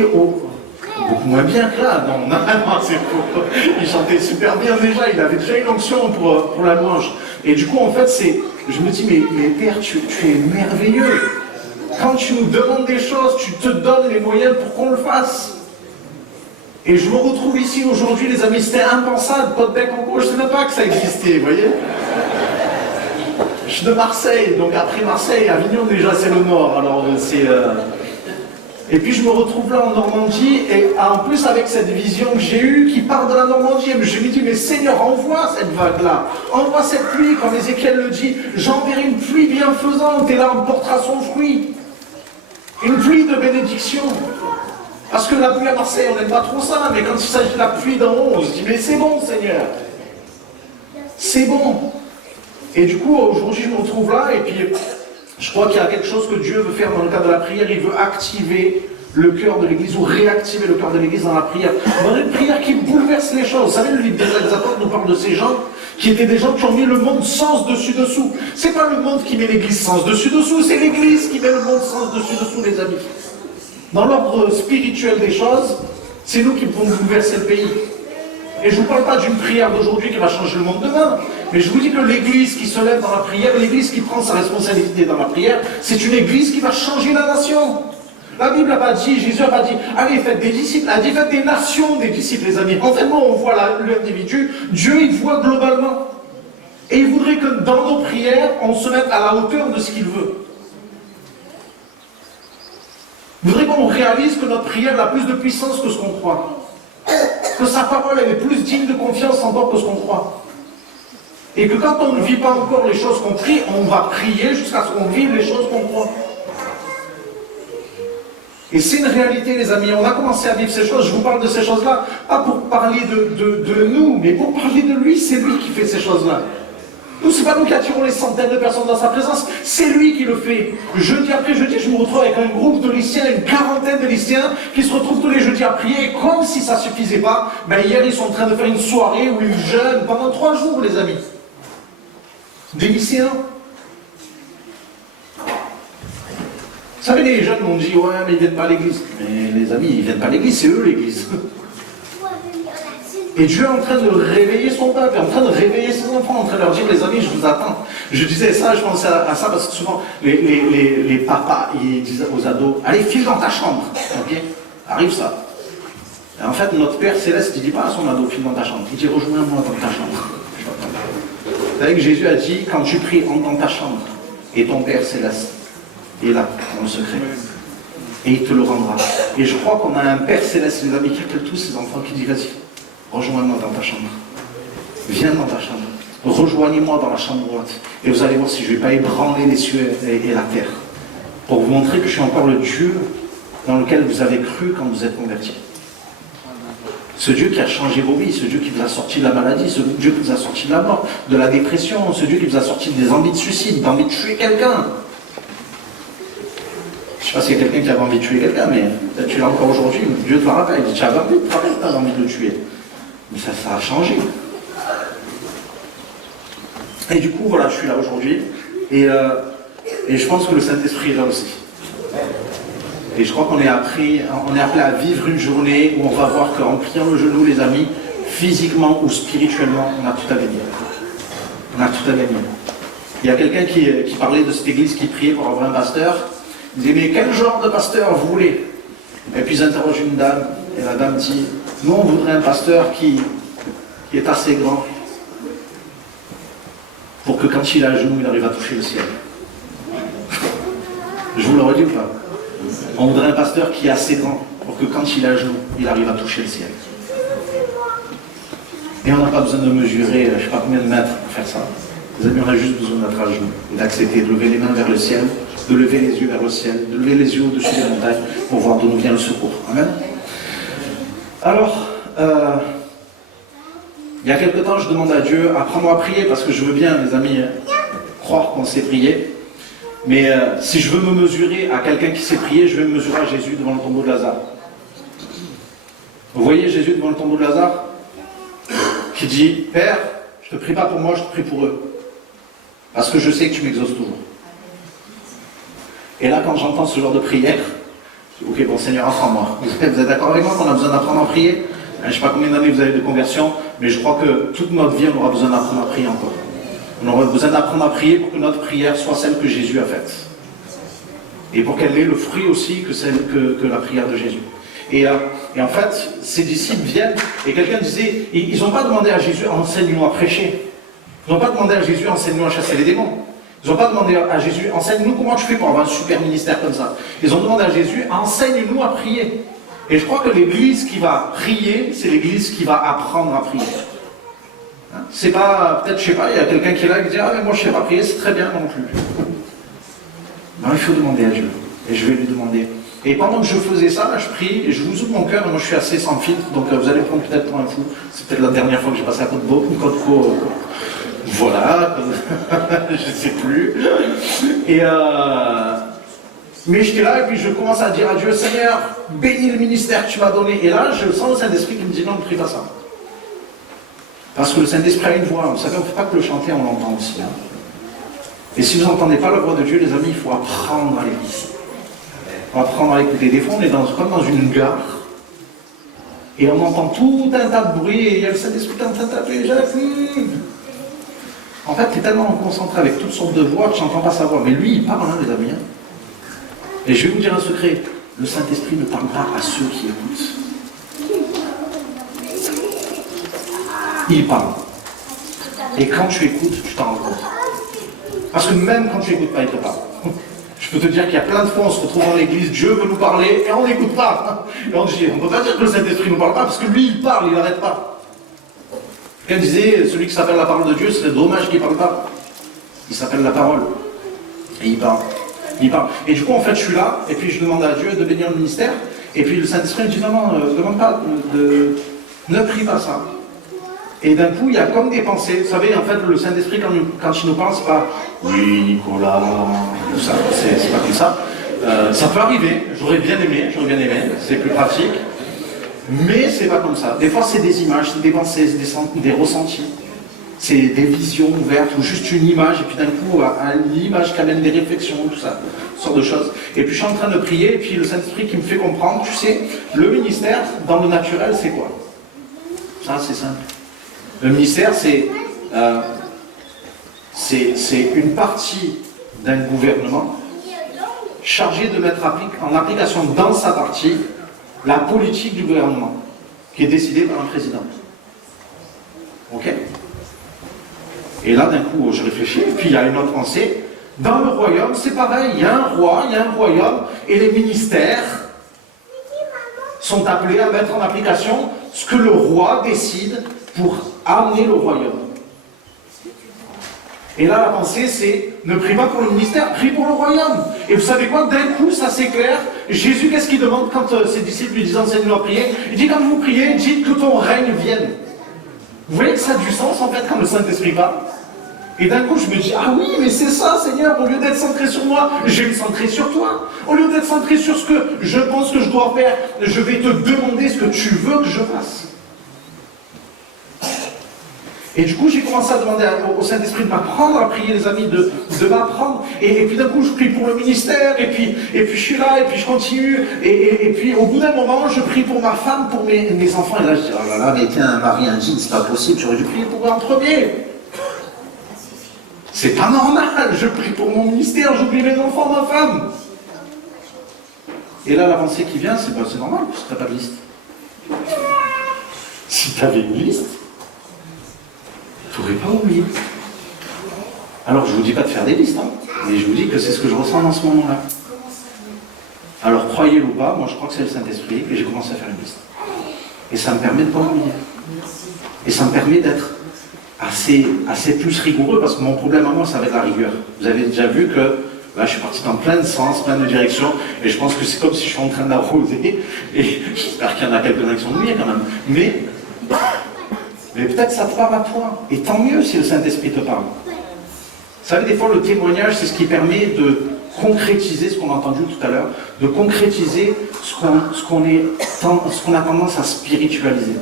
beaucoup moins bien que là, non, c'est faux. Il chantait super bien déjà, il avait déjà une onction pour la louange. Et du coup, en fait, je me dis, mais Père, tu es merveilleux. Quand tu nous demandes des choses, tu te donnes les moyens pour qu'on le fasse. Et je me retrouve ici aujourd'hui, les amis, c'était impensable, Côte-Bec en gros, je ne savais même pas que ça existait, vous voyez. Je suis de Marseille, donc après Marseille, Avignon déjà c'est le nord, alors c'est... Et puis je me retrouve là en Normandie, et en plus avec cette vision que j'ai eue qui part de la Normandie, je me dis, mais Seigneur, envoie cette vague-là, envoie cette pluie, comme Ézéchiel le dit, j'enverrai une pluie bienfaisante, et là on portera son fruit. Une pluie de bénédiction. Parce que la pluie à Marseille, on n'aime pas trop ça, mais quand il s'agit de la pluie d'en haut, on se dit, mais c'est bon, Seigneur. C'est bon. Et du coup, aujourd'hui, je me retrouve là, et puis je crois qu'il y a quelque chose que Dieu veut faire dans le cadre de la prière. Il veut activer le cœur de l'Église, ou réactiver le cœur de l'Église dans la prière. Dans une prière qui bouleverse les choses. Vous savez, le livre des Actes des Apôtres nous parle de ces gens qui étaient des gens qui ont mis le monde sens dessus-dessous. C'est pas le monde qui met l'Église sens dessus-dessous, c'est l'Église qui met le monde sens dessus-dessous, les amis. Dans l'ordre spirituel des choses, c'est nous qui pouvons bouleverser le pays. Et je ne vous parle pas d'une prière d'aujourd'hui qui va changer le monde demain, mais je vous dis que l'Église qui se lève dans la prière, l'Église qui prend sa responsabilité dans la prière, c'est une Église qui va changer la nation. La Bible n'a pas dit, Jésus n'a pas dit, allez, faites des disciples, elle a dit, faites des nations des disciples, les amis. En fait, nous, on voit l'individu, Dieu, il voit globalement. Et il voudrait que dans nos prières, on se mette à la hauteur de ce qu'il veut. Il voudrait qu'on réalise que notre prière a plus de puissance que ce qu'on croit. Que sa parole, elle est plus digne de confiance encore que ce qu'on croit. Et que quand on ne vit pas encore les choses qu'on prie, on va prier jusqu'à ce qu'on vive les choses qu'on croit. Et c'est une réalité, les amis. On a commencé à vivre ces choses. Je vous parle de ces choses-là, pas pour parler de nous, mais pour parler de lui. C'est lui qui fait ces choses-là. Nous, c'est pas nous qui attirons les centaines de personnes dans sa présence, c'est lui qui le fait. Jeudi après jeudi, je me retrouve avec un groupe de lycéens, une quarantaine de lycéens, qui se retrouvent tous les jeudis à prier, et comme si ça suffisait pas, hier ils sont en train de faire une soirée où ils jeûnent pendant 3 jours, les amis. Des lycéens. Vous savez, les jeunes m'ont dit, ouais, mais ils viennent pas à l'église. Mais les amis, ils viennent pas à l'église, c'est eux l'église. Et Dieu est en train de réveiller son peuple, est en train de réveiller ses enfants, en train de leur dire, les amis, je vous attends. Je disais ça, je pensais à ça, parce que souvent, les papas, ils disent aux ados, allez, file dans ta chambre. Ok, arrive ça. Et en fait, notre Père Céleste, il ne dit pas à son ado, file dans ta chambre. Il dit, rejoins-moi dans ta chambre. Vous savez que Jésus a dit, quand tu pries, entre dans ta chambre, et ton Père Céleste est là, dans le secret. Et il te le rendra. Et je crois qu'on a un Père Céleste, les amis, qui appelle tous ses enfants, qui dit, vas-y. Rejoins-moi dans ta chambre. Viens dans ta chambre. Rejoignez-moi dans la chambre droite. Et vous allez voir si je ne vais pas ébranler les cieux et la terre. Pour vous montrer que je suis encore le Dieu dans lequel vous avez cru quand vous êtes convertis. Ce Dieu qui a changé vos vies, ce Dieu qui vous a sorti de la maladie, ce Dieu qui vous a sorti de la mort, de la dépression, ce Dieu qui vous a sorti des envies de suicide, d'envie de tuer quelqu'un. Je ne sais pas s'il y a quelqu'un qui avait envie de tuer quelqu'un, mais peut-être tu l'as encore aujourd'hui. Dieu te le rappelle, il dit, tu avais envie de travailler, tu avais envie de le tuer. Mais ça a changé. Et du coup, voilà, je suis là aujourd'hui. Et je pense que le Saint-Esprit est là aussi. Et je crois qu'on est appelé à vivre une journée où on va voir qu'en pliant le genou, les amis, physiquement ou spirituellement, on a tout à gagner. On a tout à gagner. Il y a quelqu'un qui parlait de cette église qui priait pour avoir un pasteur. Il disait, mais quel genre de pasteur vous voulez? Et puis ils interrogent une dame, et la dame dit, nous on voudrait un pasteur qui est assez grand pour que quand il a à genoux, il arrive à toucher le ciel. Je vous le redis ou pas? On voudrait un pasteur qui est assez grand pour que quand il est à genoux, il arrive à toucher le ciel. Et on n'a pas besoin de mesurer, je ne sais pas combien de mètres pour faire ça. Les amis, on a juste besoin d'être à genoux et d'accepter de lever les mains vers le ciel, de lever les yeux vers le ciel, de lever les yeux au-dessus des montagnes pour voir d'où nous vient le secours. Amen. Alors, il y a quelque temps, je demande à Dieu, apprends-moi à prier, parce que je veux bien, les amis, croire qu'on sait prier. Mais si je veux me mesurer à quelqu'un qui sait prier, je vais me mesurer à Jésus devant le tombeau de Lazare. Vous voyez Jésus devant le tombeau de Lazare qui dit, Père, je ne te prie pas pour moi, je te prie pour eux. Parce que je sais que tu m'exauces toujours. Et là, quand j'entends ce genre de prière, je dis, ok, bon Seigneur, apprends-moi. Vous êtes d'accord avec moi qu'on a besoin d'apprendre à prier? Je ne sais pas combien d'années vous avez de conversion, mais je crois que toute notre vie, on aura besoin d'apprendre à prier encore. On aura besoin d'apprendre à prier pour que notre prière soit celle que Jésus a faite. Et pour qu'elle ait le fruit aussi que la prière de Jésus. Et en fait, ces disciples viennent, et quelqu'un disait, ils n'ont pas demandé à Jésus, enseigne-nous à prêcher. Ils n'ont pas demandé à Jésus, enseigne-nous à chasser les démons. Ils n'ont pas demandé à Jésus, enseigne-nous comment tu fais pour avoir un super ministère comme ça. Ils ont demandé à Jésus, enseigne-nous à prier. Et je crois que l'église qui va prier, c'est l'église qui va apprendre à prier. Hein? C'est pas, peut-être, je sais pas, il y a quelqu'un qui est là et qui dit, ah mais moi je ne sais pas prier, c'est très bien non plus. Non, il faut demander à Dieu. Et je vais lui demander. Et pendant que je faisais ça, là, je prie, et je vous ouvre mon cœur, et moi je suis assez sans filtre, donc vous allez prendre peut-être pour un fou. C'est peut-être la dernière fois que j'ai passé à Côte d'Eau, voilà, je ne sais plus. Et mais j'étais là, et puis je commence à dire à Dieu, Seigneur, bénis le ministère que tu m'as donné. Et là, je sens le Saint-Esprit qui me dit, non, ne prie pas ça. Parce que le Saint-Esprit a une voix. Vous savez, on ne fait pas que le chanter, on l'entend aussi. Hein. Et si vous n'entendez pas la voix de Dieu, les amis, il faut apprendre à l'écouter. Il faut apprendre à l'écouter. Des fois, on est comme dans une gare, et on entend tout un tas de bruit, et il y a le Saint-Esprit qui est en train de taper. En fait, tu es tellement concentré avec toutes sortes de voix que tu n'entends pas sa voix. Mais lui, il parle, hein, les amis. Hein. Et je vais vous dire un secret. Le Saint-Esprit ne parle pas à ceux qui écoutent. Il parle. Et quand tu écoutes, tu t'en rends compte. Parce que même quand tu n'écoutes pas, il te parle. Je peux te dire qu'il y a plein de fois, on se retrouve dans l'église, Dieu veut nous parler, et on n'écoute pas. Et on dit, on ne peut pas dire que le Saint-Esprit ne nous parle pas, parce que lui, il parle, il n'arrête pas. Quelqu'un disait, celui qui s'appelle la parole de Dieu, c'est dommage qu'il ne parle pas. Il s'appelle la parole. Et il parle. Il parle. Et du coup, en fait, je suis là, et puis je demande à Dieu de bénir le ministère, et puis le Saint-Esprit me dit, non, demande pas, ne prie pas ça. Et d'un coup, il y a comme des pensées. Vous savez, en fait, le Saint-Esprit, quand il nous parle, c'est pas « Oui, Nicolas », tout ça, c'est pas comme ça. Ça peut arriver, j'aurais bien aimé, c'est plus pratique. Mais c'est pas comme ça. Des fois, c'est des images, c'est des pensées, c'est des ressentis. C'est des visions ouvertes, ou juste une image, et puis d'un coup, une image qui amène des réflexions, tout ça, toutes sortes de choses. Et puis je suis en train de prier, et puis le Saint-Esprit qui me fait comprendre, tu sais, le ministère, dans le naturel, c'est quoi? Ça, c'est simple. Le ministère, c'est une partie d'un gouvernement chargé de mettre en application dans sa partie la politique du gouvernement, qui est décidée par un président. Ok? Et là, d'un coup, je réfléchis, et puis il y a une autre pensée. Dans le royaume, c'est pareil, il y a un roi, il y a un royaume, et les ministères sont appelés à mettre en application ce que le roi décide pour amener le royaume. Et là, la pensée, c'est ne prie pas pour le ministère, prie pour le royaume. Et vous savez quoi? D'un coup, ça s'éclaire. Jésus, qu'est-ce qu'il demande quand ses disciples lui disent enseigne-nous à prier? Il dit quand vous priez, dites que ton règne vienne. Vous voyez que ça a du sens en fait quand le Saint-Esprit parle? Et d'un coup, je me dis, ah oui, mais c'est ça, Seigneur, au lieu d'être centré sur moi, je vais me centrer sur toi. Au lieu d'être centré sur ce que je pense que je dois faire, je vais te demander ce que tu veux que je fasse. Et du coup, j'ai commencé à demander au Saint-Esprit de m'apprendre à prier, les amis, de m'apprendre. Et puis d'un coup, je prie pour le ministère, et puis je suis là, et puis je continue. Et puis au bout d'un moment, je prie pour ma femme, pour mes enfants. Et là, je dis, oh là là, mais tiens, un mari, un jean, c'est pas possible, j'aurais dû prier pour eux en premier. C'est pas normal, je prie pour mon ministère, j'oublie mes enfants, ma femme. Et là, l'avancée qui vient, c'est normal, parce que t'as pas de liste. Si tu avais une liste, tu n'aurais pas oublié. Alors, je ne vous dis pas de faire des listes, hein, mais je vous dis que c'est ce que je ressens dans ce moment-là. Alors, croyez-le ou pas, moi je crois que c'est le Saint-Esprit, et j'ai commencé à faire une liste. Et ça me permet de ne pas oublier. Et ça me permet d'être assez plus rigoureux, parce que mon problème à moi, ça va être la rigueur. Vous avez déjà vu que là, je suis parti dans plein de sens, plein de directions, et je pense que c'est comme si je suis en train d'arroser, et j'espère qu'il y en a quelques-uns qui sont mouillés quand même. Mais peut-être ça te parle à toi, et tant mieux si le Saint-Esprit te parle. Vous savez, des fois, le témoignage, c'est ce qui permet de concrétiser ce qu'on a entendu tout à l'heure, de concrétiser ce qu'on a tendance à spiritualiser.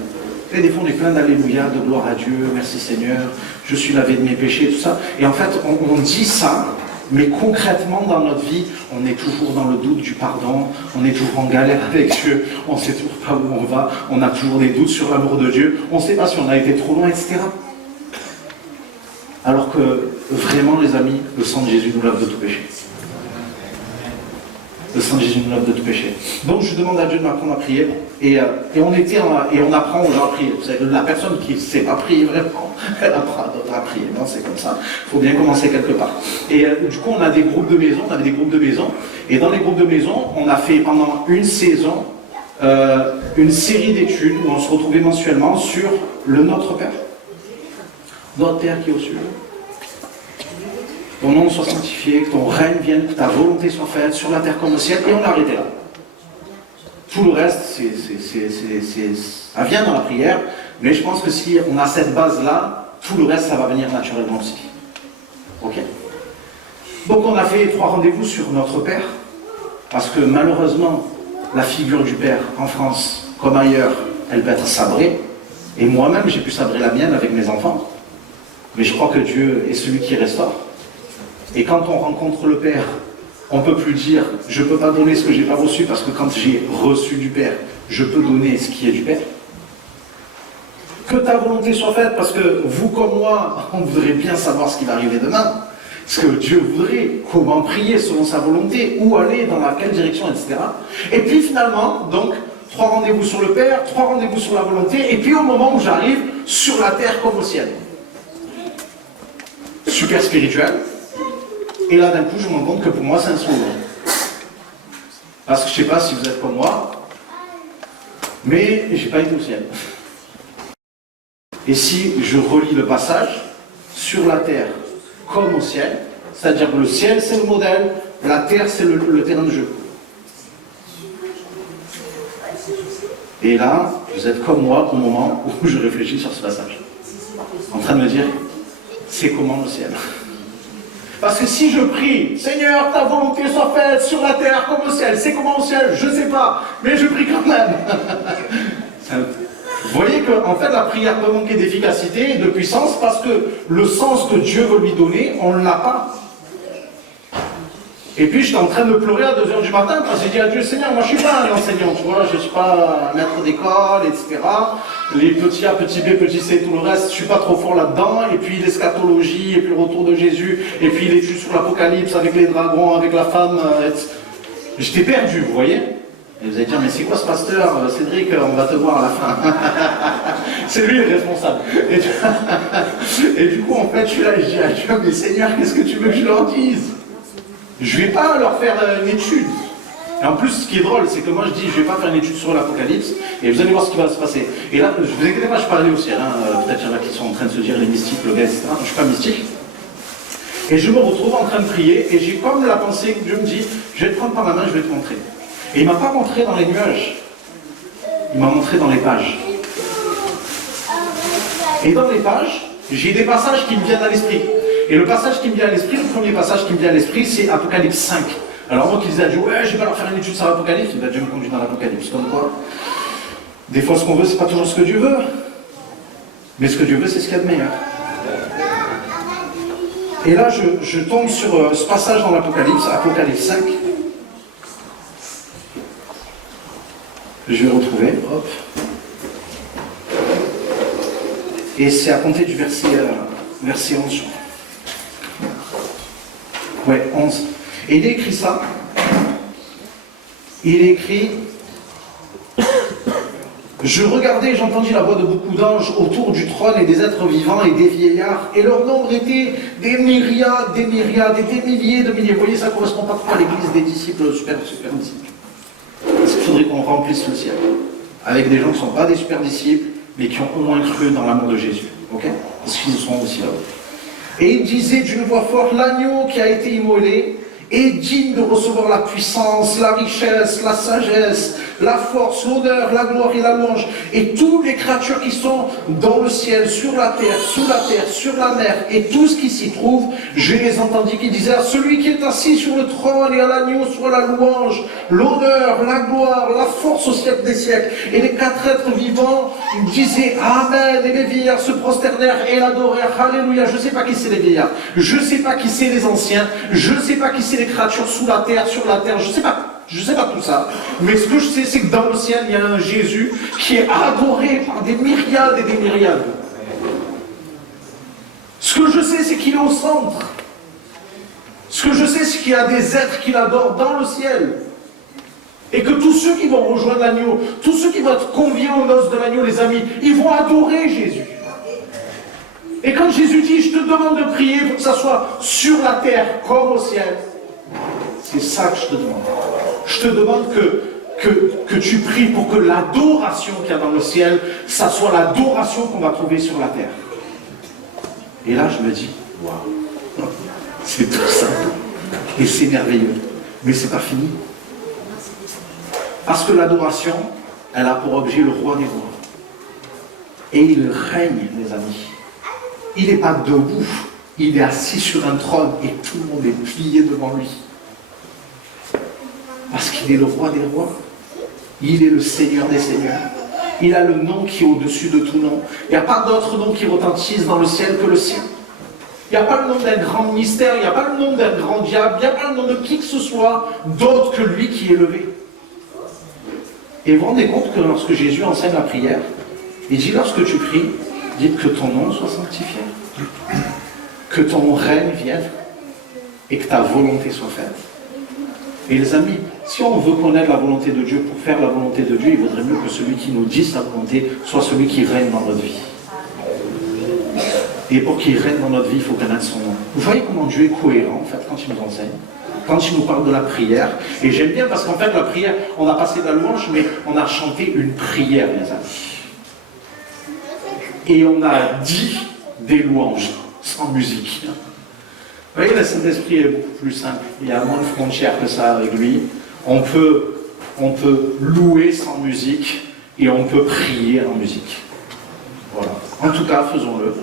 Et des fois, on est plein d'alléluia, de gloire à Dieu, merci Seigneur, je suis lavé de mes péchés, tout ça. Et en fait, on dit ça, mais concrètement, dans notre vie, on est toujours dans le doute du pardon, on est toujours en galère avec Dieu, on ne sait toujours pas où on va, on a toujours des doutes sur l'amour de Dieu, on ne sait pas si on a été trop loin, etc. Alors que, vraiment, les amis, le sang de Jésus nous lave de tout péché. Le sang de Jésus nous lave de tout péché. Donc je demande à Dieu de m'apprendre à prier. Et on apprend aux gens à prier. Vous savez, la personne qui ne sait pas prier vraiment, elle apprend à d'autres à prier. Non, c'est comme ça. Il faut bien commencer quelque part. Et du coup, on a des groupes de maison. On avait des groupes de maison. Et dans les groupes de maison, on a fait pendant une saison une série d'études où on se retrouvait mensuellement sur le Notre Père. Notre Père qui est aux cieux. Ton nom soit sanctifié, que ton règne vienne, que ta volonté soit faite sur la terre comme au ciel, et on a arrêté là. Tout le reste, ça vient dans la prière, mais je pense que si on a cette base-là, tout le reste, ça va venir naturellement aussi. Ok? Donc on a fait 3 rendez-vous sur notre Père, parce que malheureusement, la figure du Père en France, comme ailleurs, elle peut être sabrée, et moi-même, j'ai pu sabrer la mienne avec mes enfants, mais je crois que Dieu est celui qui restaure. Et quand on rencontre le Père, on ne peut plus dire « je ne peux pas donner ce que je n'ai pas reçu » parce que quand j'ai reçu du Père, je peux donner ce qui est du Père. Que ta volonté soit faite, parce que vous comme moi, on voudrait bien savoir ce qui va arriver demain, ce que Dieu voudrait, comment prier selon sa volonté, où aller, dans quelle direction, etc. Et puis finalement, donc, 3 rendez-vous sur le Père, 3 rendez-vous sur la volonté, et puis au moment où j'arrive, sur la terre comme au ciel. Super spirituel. Et là, d'un coup, je me rends compte que pour moi, c'est un slogan. Parce que je ne sais pas si vous êtes comme moi, mais je n'ai pas été au ciel. Et si je relis le passage, sur la terre comme au ciel, c'est-à-dire que le ciel, c'est le modèle, la terre, c'est le terrain de jeu. Et là, vous êtes comme moi au moment où je réfléchis sur ce passage. En train de me dire, c'est comment le ciel ? Parce que si je prie, Seigneur, ta volonté soit faite sur la terre comme au ciel, c'est comment au ciel, je ne sais pas, mais je prie quand même. Vous voyez qu'en fait, la prière peut manquer d'efficacité et de puissance parce que le sens que Dieu veut lui donner, on ne l'a pas. Et puis, j'étais en train de pleurer à 2h du matin quand j'ai dit à Dieu, Seigneur, moi je ne suis pas un enseignant, tu vois, je ne suis pas un maître d'école, etc. Les petits A, petits B, petits C, tout le reste, je ne suis pas trop fort là-dedans. Et puis l'eschatologie, et puis le retour de Jésus, et puis l'étude sur l'Apocalypse avec les dragons, avec la femme. J'étais perdu, vous voyez. Et vous allez dire, mais c'est quoi ce pasteur, Cédric, on va te voir à la fin. C'est lui le responsable. Et du coup, en fait, je suis là et je dis à Dieu, mais Seigneur, qu'est-ce que tu veux que je leur dise ? Je ne vais pas leur faire une étude. Et en plus, ce qui est drôle, c'est que moi je dis, je ne vais pas faire une étude sur l'Apocalypse, et vous allez voir ce qui va se passer. Et là, je ne vous inquiétez pas, je ne suis pas allé au ciel. Peut-être qu'il y en a qui sont en train de se dire, les mystiques, le gars, etc. Je ne suis pas mystique. Et je me retrouve en train de prier, et j'ai comme la pensée que Dieu me dit, je vais te prendre par la main, je vais te montrer. Et il ne m'a pas montré dans les nuages. Il m'a montré dans les pages. Et dans les pages, j'ai des passages qui me viennent à l'esprit. Et le passage qui me vient à l'esprit, le premier passage qui me vient à l'esprit, c'est Apocalypse 5. Alors moi qui disais à Dieu, ouais, je vais pas leur faire une étude sur l'Apocalypse, et bien Dieu me conduit dans l'Apocalypse. Comme quoi, des fois ce qu'on veut, c'est pas toujours ce que Dieu veut. Mais ce que Dieu veut, c'est ce qu'il y a de meilleur. Et là, je tombe sur ce passage dans l'Apocalypse, Apocalypse 5. Je vais retrouver, hop. Et c'est à compter du verset 11. Ouais, 11. Et il est écrit ça. Il est écrit... Je regardais et j'entendis la voix de beaucoup d'anges autour du trône et des êtres vivants et des vieillards, et leur nombre était des myriades et des milliers de milliers. Vous voyez, ça ne correspond pas trop à l'église des disciples, super disciples. Il faudrait qu'on remplisse le ciel avec des gens qui ne sont pas des super disciples, mais qui ont au moins cru dans l'amour de Jésus. Ok? Parce qu'ils sont aussi là. Et il disait d'une voix forte, l'agneau qui a été immolé est digne de recevoir la puissance, la richesse, la sagesse, la force, l'honneur, la gloire et la louange. Et toutes les créatures qui sont dans le ciel, sur la terre, sous la terre, sur la mer, et tout ce qui s'y trouve, je les entendis qui disaient à celui qui est assis sur le trône et à l'agneau soit la louange, l'honneur, la gloire, la force au siècle des siècles. Et les quatre êtres vivants disaient Amen. Et les vieillards se prosternèrent et l'adorèrent. Alléluia. Je ne sais pas qui c'est les vieillards. Je ne sais pas qui c'est les anciens. Je ne sais pas qui c'est les créatures sous la terre, sur la terre. Je ne sais pas. Je ne sais pas tout ça, mais ce que je sais, c'est que dans le ciel, il y a un Jésus qui est adoré par des myriades et des myriades. Ce que je sais, c'est qu'il est au centre. Ce que je sais, c'est qu'il y a des êtres qui l'adorent dans le ciel. Et que tous ceux qui vont rejoindre l'agneau, tous ceux qui vont être conviés aux noces de l'agneau, les amis, ils vont adorer Jésus. Et quand Jésus dit, je te demande de prier pour que ça soit sur la terre comme au ciel, c'est ça que je te demande. Je te demande que tu pries pour que l'adoration qu'il y a dans le ciel, ça soit l'adoration qu'on va trouver sur la terre. Et là, je me dis, waouh, c'est tout ça. Et c'est merveilleux. Mais c'est pas fini. Parce que l'adoration, elle a pour objet le roi des rois. Et il règne, les amis. Il n'est pas debout, il est assis sur un trône et tout le monde est plié devant lui. Parce qu'il est le roi des rois. Il est le Seigneur des seigneurs. Il a le nom qui est au-dessus de tout nom. Il n'y a pas d'autre nom qui retentisse dans le ciel que le sien. Il n'y a pas le nom d'un grand mystère, il n'y a pas le nom d'un grand diable, il n'y a pas le nom de qui que ce soit d'autre que lui qui est élevé. Et vous vous rendez compte que lorsque Jésus enseigne la prière, il dit lorsque tu pries, dites que ton nom soit sanctifié, que ton règne vienne et que ta volonté soit faite. Et les amis, si on veut connaître la volonté de Dieu pour faire la volonté de Dieu, il vaudrait mieux que celui qui nous dit sa volonté soit celui qui règne dans notre vie. Et pour qu'il règne dans notre vie, il faut connaître son nom. Vous voyez comment Dieu est cohérent, en fait, quand il nous enseigne, quand il nous parle de la prière. Et j'aime bien parce qu'en fait, la prière, on a passé de la louange, mais on a chanté une prière, les amis. Et on a dit des louanges, sans musique. Vous voyez, le Saint-Esprit est beaucoup plus simple. Il y a moins de frontières que ça avec lui. On peut louer sans musique et on peut prier en musique. Voilà. En tout cas, faisons-le.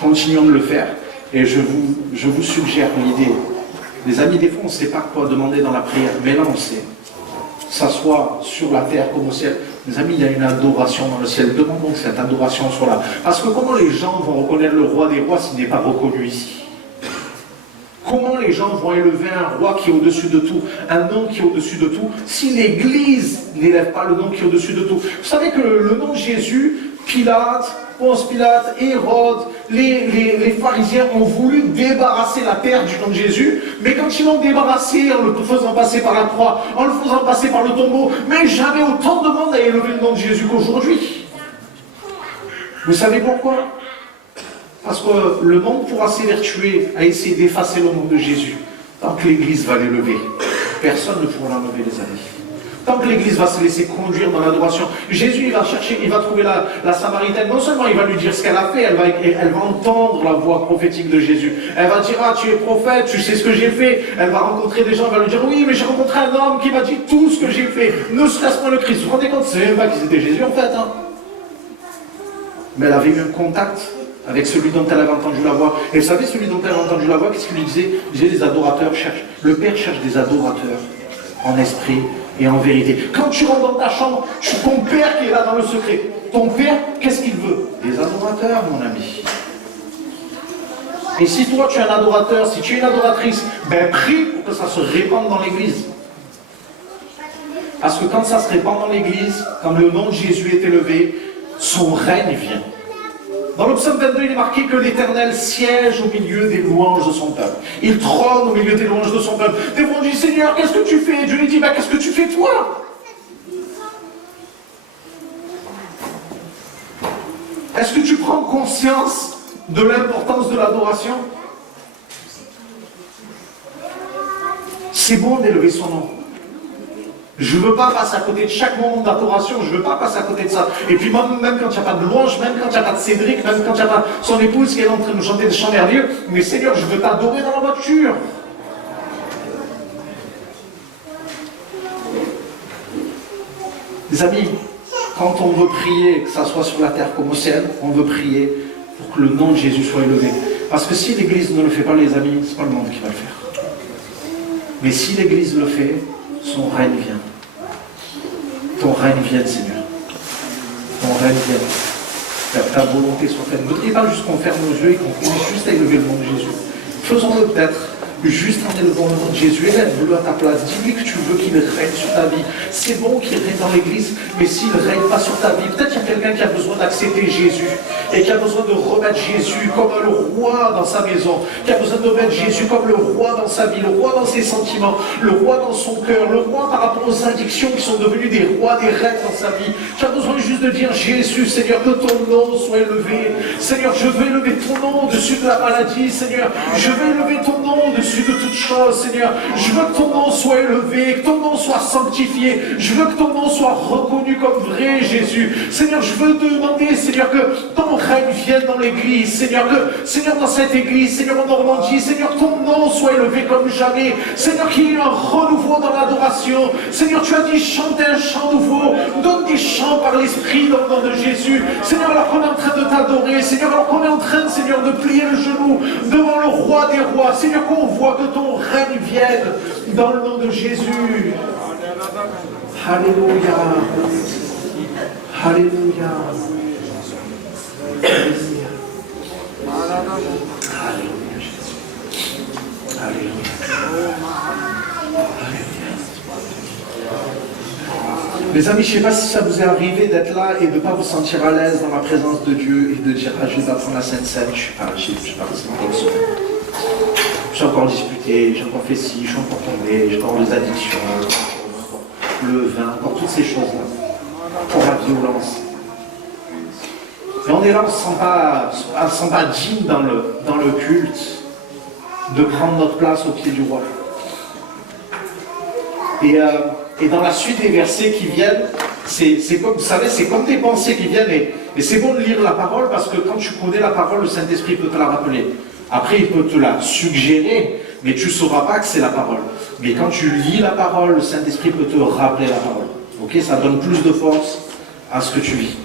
Continuons de le faire. Et je vous suggère l'idée. Les amis, des fois, on ne sait pas quoi demander dans la prière. Mais là, on sait. Que ça soit sur la terre comme au ciel. Les amis, il y a une adoration dans le ciel. Demandons que cette adoration soit là. Parce que comment les gens vont reconnaître le roi des rois s'il n'est pas reconnu ici? Comment les gens vont élever un roi qui est au-dessus de tout, un nom qui est au-dessus de tout, si l'Église n'élève pas le nom qui est au-dessus de tout? Vous savez que le nom de Jésus, Pilate, Ponce Pilate, Hérode, les pharisiens ont voulu débarrasser la terre du nom de Jésus, mais quand ils l'ont débarrassé en le faisant passer par la croix, en le faisant passer par le tombeau, mais jamais autant de monde a élevé le nom de Jésus qu'aujourd'hui. Vous savez pourquoi? Parce que le monde pourra s'évertuer à essayer d'effacer le nom de Jésus. Tant que l'Église va l'élever, personne ne pourra l'enlever, les amis. Tant que l'Église va se laisser conduire dans l'adoration, Jésus il va trouver la Samaritaine. Non seulement il va lui dire ce qu'elle a fait, elle va entendre la voix prophétique de Jésus. Elle va dire, ah tu es prophète, tu sais ce que j'ai fait. Elle va rencontrer des gens, elle va lui dire, oui mais j'ai rencontré un homme qui m'a dit tout ce que j'ai fait. Ne serait-ce pas le Christ. Vous vous rendez compte, c'est même pas qui c'était Jésus en fait. Hein. Mais elle avait eu un contact avec celui dont elle avait entendu la voix. Et vous savez, celui dont elle avait entendu la voix, qu'est-ce qu'il lui disait? Il disait, les adorateurs cherchent, le Père cherche des adorateurs en esprit et en vérité. Quand tu rentres dans ta chambre, ton Père qui est là dans le secret. Ton Père, qu'est-ce qu'il veut? Des adorateurs, mon ami. Et si toi tu es un adorateur, si tu es une adoratrice, ben prie pour que ça se répande dans l'église. Parce que quand ça se répand dans l'église, quand le nom de Jésus est élevé, son règne vient. Dans le psaume 22, il est marqué que l'Éternel siège au milieu des louanges de son peuple. Il trône au milieu des louanges de son peuple. Des fois on dit, Seigneur, qu'est-ce que tu fais? Et Dieu lui dit, ben, qu'est-ce que tu fais toi? Est-ce que tu prends conscience de l'importance de l'adoration? C'est bon d'élever son nom. Je ne veux pas passer à côté de chaque moment d'adoration, je ne veux pas passer à côté de ça. Et puis même quand il n'y a pas de louange, même quand il n'y a pas de Cédric, même quand il n'y a pas son épouse qui est en train de chanter des chants merveilleux, mais Seigneur, je veux t'adorer dans la voiture. Les amis, quand on veut prier, que ça soit sur la terre comme au ciel, on veut prier pour que le nom de Jésus soit élevé. Parce que si l'Église ne le fait pas, les amis, ce n'est pas le monde qui va le faire. Mais si l'Église le fait, son règne vient. Ton règne vienne, Seigneur. Ton règne vienne. Ta volonté soit faite. Ne dis pas juste qu'on ferme nos yeux et qu'on commence juste à élever le nom de Jésus. Faisons-le peut-être juste en élevant le nom de Jésus. Élève-le à ta place. Dis-lui que tu veux qu'il règne sur ta vie. C'est bon qu'il règne dans l'église, mais s'il ne règne pas sur ta vie, peut-être qu'il y a quelqu'un qui a besoin d'accepter Jésus et qui a besoin de remettre Jésus comme le roi dans sa maison, qui a besoin de mettre Jésus comme le roi dans sa vie, le roi dans ses sentiments, le roi dans son cœur, le roi par rapport aux addictions qui sont devenues des rois, des reines dans sa vie. Tu as besoin juste de dire, Jésus, Seigneur, que ton nom soit élevé. Seigneur, je veux élever ton nom au-dessus de la maladie, Seigneur. Je veux élever ton nom au-dessus de toute chose, Seigneur. Je veux que ton nom soit élevé, que ton nom soit sanctifié. Je veux que ton nom soit reconnu comme vrai, Jésus. Seigneur, je veux te demander, Seigneur, que ton règne vienne dans l'église. Seigneur, que, Seigneur, dans cette église, Seigneur, en Normandie, Seigneur, ton nom soit élevé comme jamais. Seigneur, qu'il y ait un renouveau dans l'adoration. Seigneur, tu as dit, chantez un chant nouveau. Donne des chants par l'Esprit dans le nom de Jésus. Seigneur, alors qu'on est en train de t'adorer. Seigneur, alors qu'on est en train, Seigneur, de plier le genou devant le roi des rois. Seigneur, qu'on voit que ton règne vienne dans le nom de Jésus. Alléluia. Alléluia. Alléluia. Alléluia, Jésus. Alléluia. Mes amis, je ne sais pas si ça vous est arrivé d'être là et de ne pas vous sentir à l'aise dans la présence de Dieu et de dire, ah, je vais apprendre la Sainte Seine, je suis pas resté encore seul. Je suis encore disputé, j'ai encore fait ci, je suis encore tombé, j'ai encore les addictions, le vin, encore toutes ces choses-là, pour la violence. Et on est là, on ne se sent pas digne dans le culte de prendre notre place au pied du roi. Et dans la suite des versets qui viennent, c'est comme, vous savez, c'est comme des pensées qui viennent. Et c'est bon de lire la parole parce que quand tu connais la parole, le Saint-Esprit peut te la rappeler. Après, il peut te la suggérer, mais tu ne sauras pas que c'est la parole. Mais quand tu lis la parole, le Saint-Esprit peut te rappeler la parole. Ok, ça donne plus de force à ce que tu vis.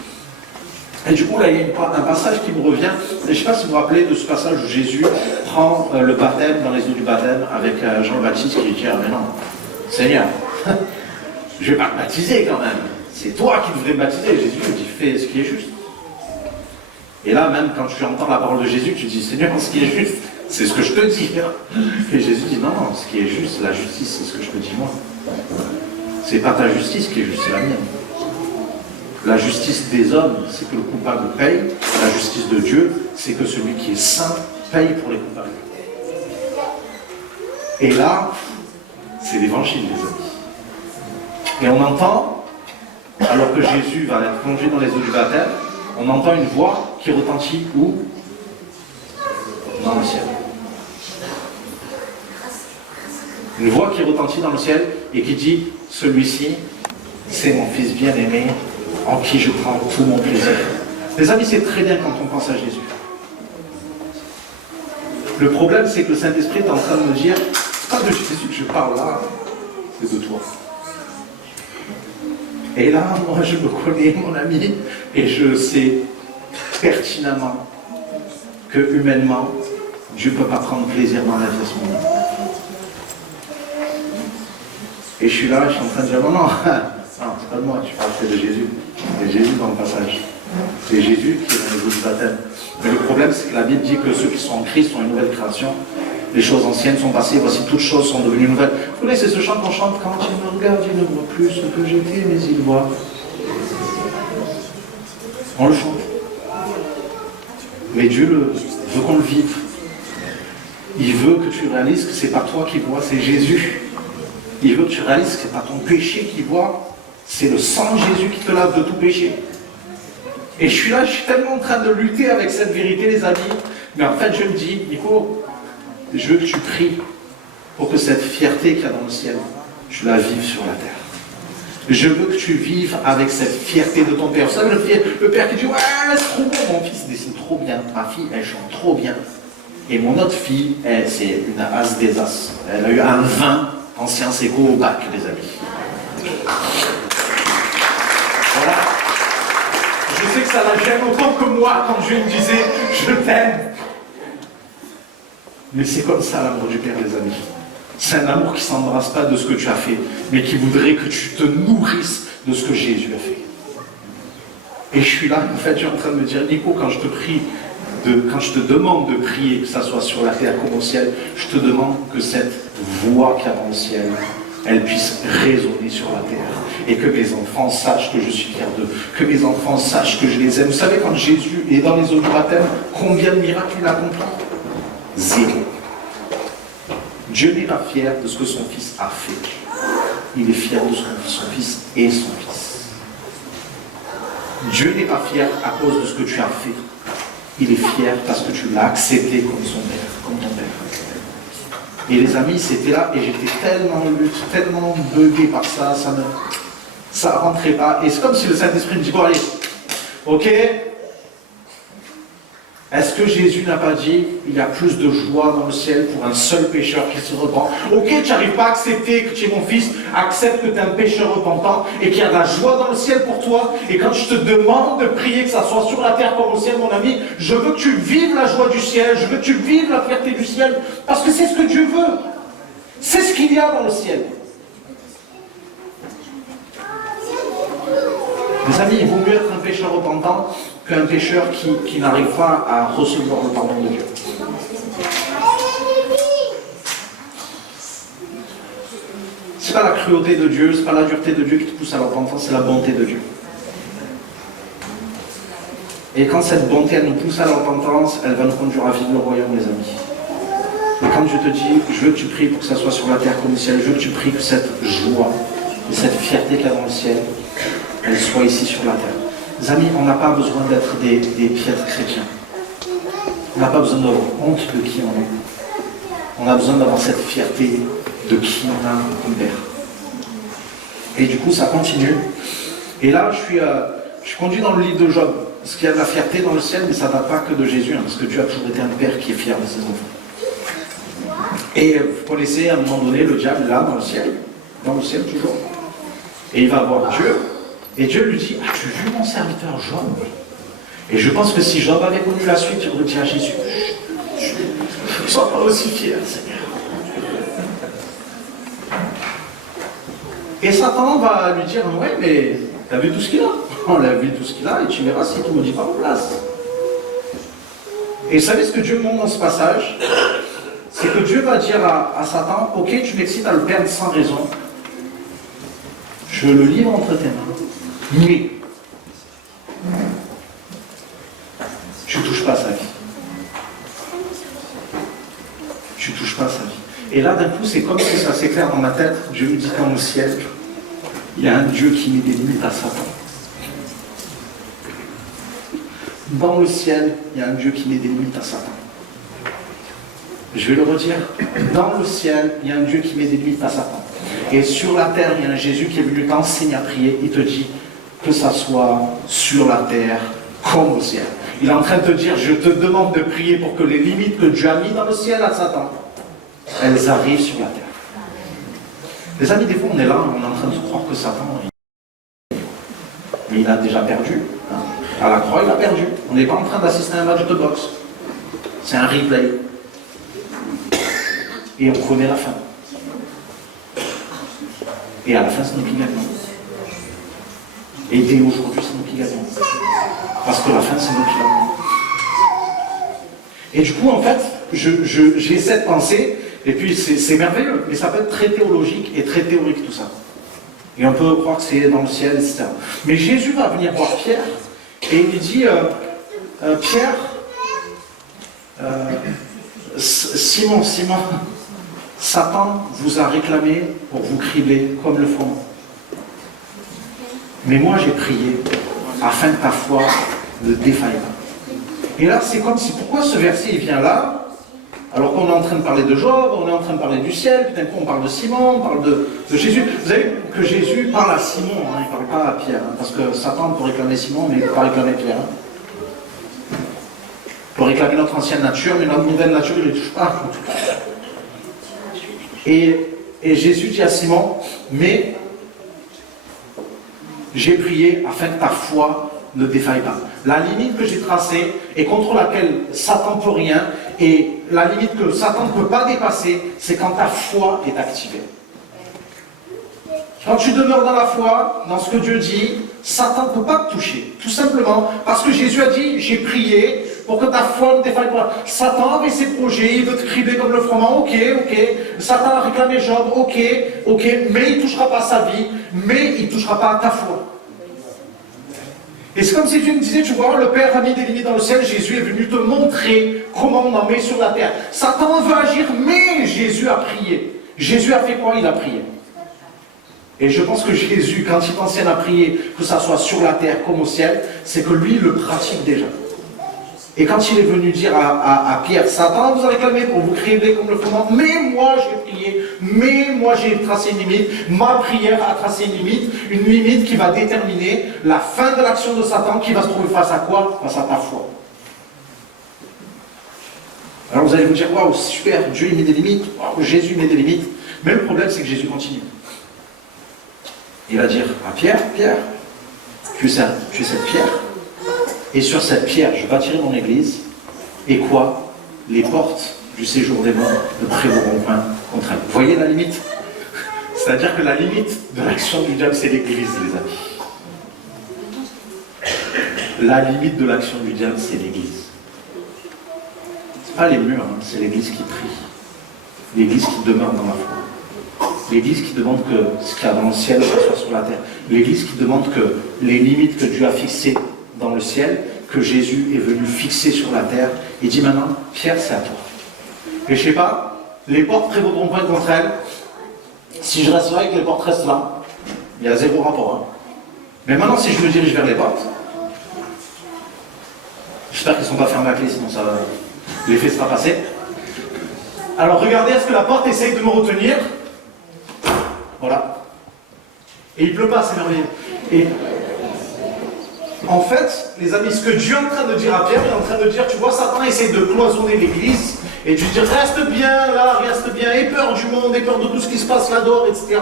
Et du coup, là, il y a un passage qui me revient. Et je ne sais pas si vous vous rappelez de ce passage où Jésus prend le baptême dans les eaux du baptême avec Jean le Baptiste qui lui dit, ah mais non, Seigneur, je ne vais pas te baptiser quand même. C'est toi qui devrais me baptiser. Jésus lui dit, fais ce qui est juste. Et là, même quand tu entends la parole de Jésus, tu dis, Seigneur, ce qui est juste, c'est ce que je te dis. Et Jésus dit, non, non, ce qui est juste, la justice, c'est ce que je te dis moi. C'est pas ta justice qui est juste, c'est la mienne. La justice des hommes, c'est que le coupable paye. La justice de Dieu, c'est que celui qui est saint paye pour les coupables. Et là, c'est l'évangile, les amis. Et on entend, alors que Jésus va être plongé dans les eaux du baptême, on entend une voix qui retentit où? Dans le ciel. Une voix qui retentit dans le ciel et qui dit, celui-ci, c'est mon fils bien-aimé, en qui je prends tout mon plaisir. Les amis, c'est très bien quand on pense à Jésus. Le problème, c'est que le Saint-Esprit est en train de me dire, c'est pas de Jésus que je parle là, c'est de toi. Et là, moi, je me connais, mon ami, et je sais pertinemment que humainement, Dieu ne peut pas prendre plaisir dans la vie à ce moment. Et je suis là, je suis en train de dire, non, non, c'est pas de moi, tu parles, c'est de Jésus. C'est Jésus dans le passage. C'est Jésus qui est dans les eaux du baptême. Mais le problème, c'est que la Bible dit que ceux qui sont en Christ sont une nouvelle création. Les choses anciennes sont passées, voici toutes choses sont devenues nouvelles. Vous connaissez ce chant qu'on chante, quand il me regarde, il ne voit plus ce que j'étais, mais il voit. On le chante. Mais Dieu veut qu'on le vive. Il veut que tu réalises que c'est pas toi qui vois, c'est Jésus. Il veut que tu réalises que c'est pas ton péché qui voit, c'est le sang de Jésus qui te lave de tout péché. Et je suis là, je suis tellement en train de lutter avec cette vérité, les amis. Mais en fait, je me dis, Nico, je veux que tu pries pour que cette fierté qu'il y a dans le ciel, tu la vives sur la terre. Je veux que tu vives avec cette fierté de ton père. Vous savez, le père qui dit, ouais, c'est trop bon, mon fils dessine trop bien, ma fille, elle chante trop bien. Et mon autre fille, c'est une as des as. Elle a eu un 20 en sciences éco au bac, les amis. Voilà. Je sais que ça la gêne autant que moi quand Dieu me disait, je t'aime. Mais c'est comme ça l'amour du Père, les amis. C'est un amour qui ne s'embrasse pas de ce que tu as fait, mais qui voudrait que tu te nourrisses de ce que Jésus a fait. Et je suis là, en fait, je suis en train de me dire, Nico, quand je te prie, quand je te demande de prier, que ça soit sur la terre comme au ciel, je te demande que cette voix qu'il y a dans le ciel, elle puisse résonner sur la terre. Et que mes enfants sachent que je suis fier d'eux. Que mes enfants sachent que je les aime. Vous savez, quand Jésus est dans les eaux du baptême, combien de miracles il accomplit? 0. Dieu n'est pas fier de ce que son fils a fait. Il est fier de ce que son fils est son fils. Dieu n'est pas fier à cause de ce que tu as fait. Il est fier parce que tu l'as accepté comme son père, comme ton père. Et les amis, c'était là, et j'étais tellement lutte, tellement bugué par ça, ça ne rentrait pas. Et c'est comme si le Saint-Esprit me dit, bon allez, ok, est-ce que Jésus n'a pas dit, il y a plus de joie dans le ciel pour un seul pécheur qui se repent? Ok, tu n'arrives pas à accepter que tu es mon fils, accepte que tu es un pécheur repentant et qu'il y a de la joie dans le ciel pour toi. Et quand je te demande de prier, que ça soit sur la terre comme au ciel, mon ami, je veux que tu vives la joie du ciel, je veux que tu vives la fierté du ciel, parce que c'est ce que Dieu veut. C'est ce qu'il y a dans le ciel. Mes amis, il vaut mieux être un pécheur repentant qu'un pécheur qui n'arrive pas à recevoir le pardon de Dieu. C'est pas la cruauté de Dieu, c'est pas la dureté de Dieu qui te pousse à la repentance, c'est la bonté de Dieu. Et quand cette bonté, elle nous pousse à la repentance, elle va nous conduire à vivre le royaume, les amis. Et quand je te dis, je veux que tu pries pour que ça soit sur la terre comme au ciel, je veux que tu pries que cette joie et cette fierté qu'il y a dans le ciel, elle soit ici sur la terre. Les amis, on n'a pas besoin d'être des piètres chrétiens. On n'a pas besoin d'avoir honte de qui on est. On a besoin d'avoir cette fierté de qui on a comme Père. Et du coup, ça continue. Et là, je suis conduit dans le livre de Job. Parce qu'il y a de la fierté dans le ciel, mais ça ne date pas que de Jésus, parce que Dieu a toujours été un Père qui est fier de ses enfants. Et vous connaissez, à un moment donné, le diable là, dans le ciel toujours. Et il va voir Dieu. Et Dieu lui dit, as-tu vu mon serviteur Job? Et je pense que si Job avait connu la suite, il aurait dit à Jésus, ne sois pas aussi fier, Seigneur. Et Satan va lui dire, ouais, mais tu as vu tout ce qu'il a? On l'a vu tout ce qu'il a, et tu verras si tu ne me dis pas en place. Et vous savez ce que Dieu montre dans ce passage? C'est que Dieu va dire à Satan, ok, tu m'excites à le perdre sans raison. Je le livre entre tes mains. Mais tu ne touches pas à sa vie. Tu ne touches pas à sa vie. Et là, d'un coup, c'est comme si ça s'éclaire dans ma tête. Dieu me dit dans le ciel, il y a un Dieu qui met des limites à Satan. Dans le ciel, il y a un Dieu qui met des limites à Satan. Je vais le redire. Dans le ciel, il y a un Dieu qui met des limites à Satan. Et sur la terre, il y a un Jésus qui est venu t'enseigner à prier. Il te dit que ça soit sur la terre comme au ciel. Il est en train de te dire, je te demande de prier pour que les limites que Dieu a mis dans le ciel à Satan, elles arrivent sur la terre. Les amis, des fois, on est là, on est en train de se croire que Satan, il a déjà perdu. Hein. À la croix, il a perdu. On n'est pas en train d'assister à un match de boxe. C'est un replay. Et on connaît la fin. Et à la fin, c'est nous qui gagnons. Et dès aujourd'hui, c'est nous qui gagnons. Parce que la fin, c'est nous qui gagnons. Et du coup, en fait, j'ai cette pensée, et puis c'est merveilleux, mais ça peut être très théologique et très théorique tout ça. Et on peut croire que c'est dans le ciel, etc. Mais Jésus va venir voir Pierre, et il lui dit, Pierre, Simon, Satan vous a réclamé pour vous cribler comme le froment. Mais moi j'ai prié afin que ta foi ne défaille pas. Et là c'est comme si, pourquoi ce verset il vient là, alors qu'on est en train de parler de Job, on est en train de parler du ciel, puis d'un coup on parle de Simon, on parle de Jésus. Vous savez que Jésus parle à Simon, hein, il ne parle pas à Pierre, hein, parce que Satan peut réclamer Simon, mais il ne peut pas réclamer Pierre. Hein. Il peut réclamer notre ancienne nature, mais notre nouvelle nature, il ne touche pas. Et Jésus dit à Simon, mais j'ai prié afin que ta foi ne défaille pas. La limite que j'ai tracée et contre laquelle Satan ne peut rien, et la limite que Satan ne peut pas dépasser, c'est quand ta foi est activée. Quand tu demeures dans la foi, dans ce que Dieu dit, Satan ne peut pas te toucher. Tout simplement parce que Jésus a dit, j'ai prié pour que ta foi ne défaille pas. Satan avait ses projets, il veut te criber comme le froment, ok. Satan a réclamé Job, ok, mais il ne touchera pas sa vie, mais il ne touchera pas ta foi. Et c'est comme si Dieu me disait, tu vois, le Père a mis des limites dans le ciel, Jésus est venu te montrer comment on en met sur la terre. Satan veut agir, mais Jésus a prié. Jésus a fait quoi? Il a prié. Et je pense que Jésus, quand il t'enseigne à prier, que ça soit sur la terre comme au ciel, c'est que lui, il le pratique déjà. Et quand il est venu dire à Pierre, Satan vous a réclamé pour vous cribler comme le fondement, mais moi j'ai prié, mais moi j'ai tracé une limite, ma prière a tracé une limite qui va déterminer la fin de l'action de Satan, qui va se trouver face à quoi? Face à ta foi. Alors vous allez vous dire, waouh, super, Dieu il met des limites, waouh, Jésus met des limites, mais le problème c'est que Jésus continue. Il va dire à Pierre, tu es cette pierre, et sur cette pierre, je bâtirai mon église, et quoi? Les portes du séjour des morts ne prévaudront point contre elle. Vous voyez la limite? C'est-à-dire que la limite de l'action du diable, c'est l'église, les amis. La limite de l'action du diable, c'est l'église. C'est pas les murs, hein, c'est l'église qui prie. L'église qui demeure dans la foi. L'église qui demande que ce qu'il y a dans le ciel soit sur la terre. L'église qui demande que les limites que Dieu a fixées dans le ciel, que Jésus est venu fixer sur la terre, il dit maintenant, Pierre, c'est à toi. Et je sais pas, les portes prévaudront point contre elles. Si je reste là et que les portes restent là, il y a zéro rapport. Hein. Mais maintenant, si je me dirige vers les portes, j'espère qu'elles ne sont pas fermées à clé, sinon ça, l'effet sera passé. Alors regardez, est-ce que la porte essaye de me retenir? Voilà. Et il pleut pas, c'est merveilleux. Et en fait, les amis, ce que Dieu est en train de dire à Pierre, il est en train de dire, tu vois, Satan essaie de cloisonner l'église, et tu dis, reste bien là, reste bien, aie peur du monde, aie peur de tout ce qui se passe là-dehors, etc.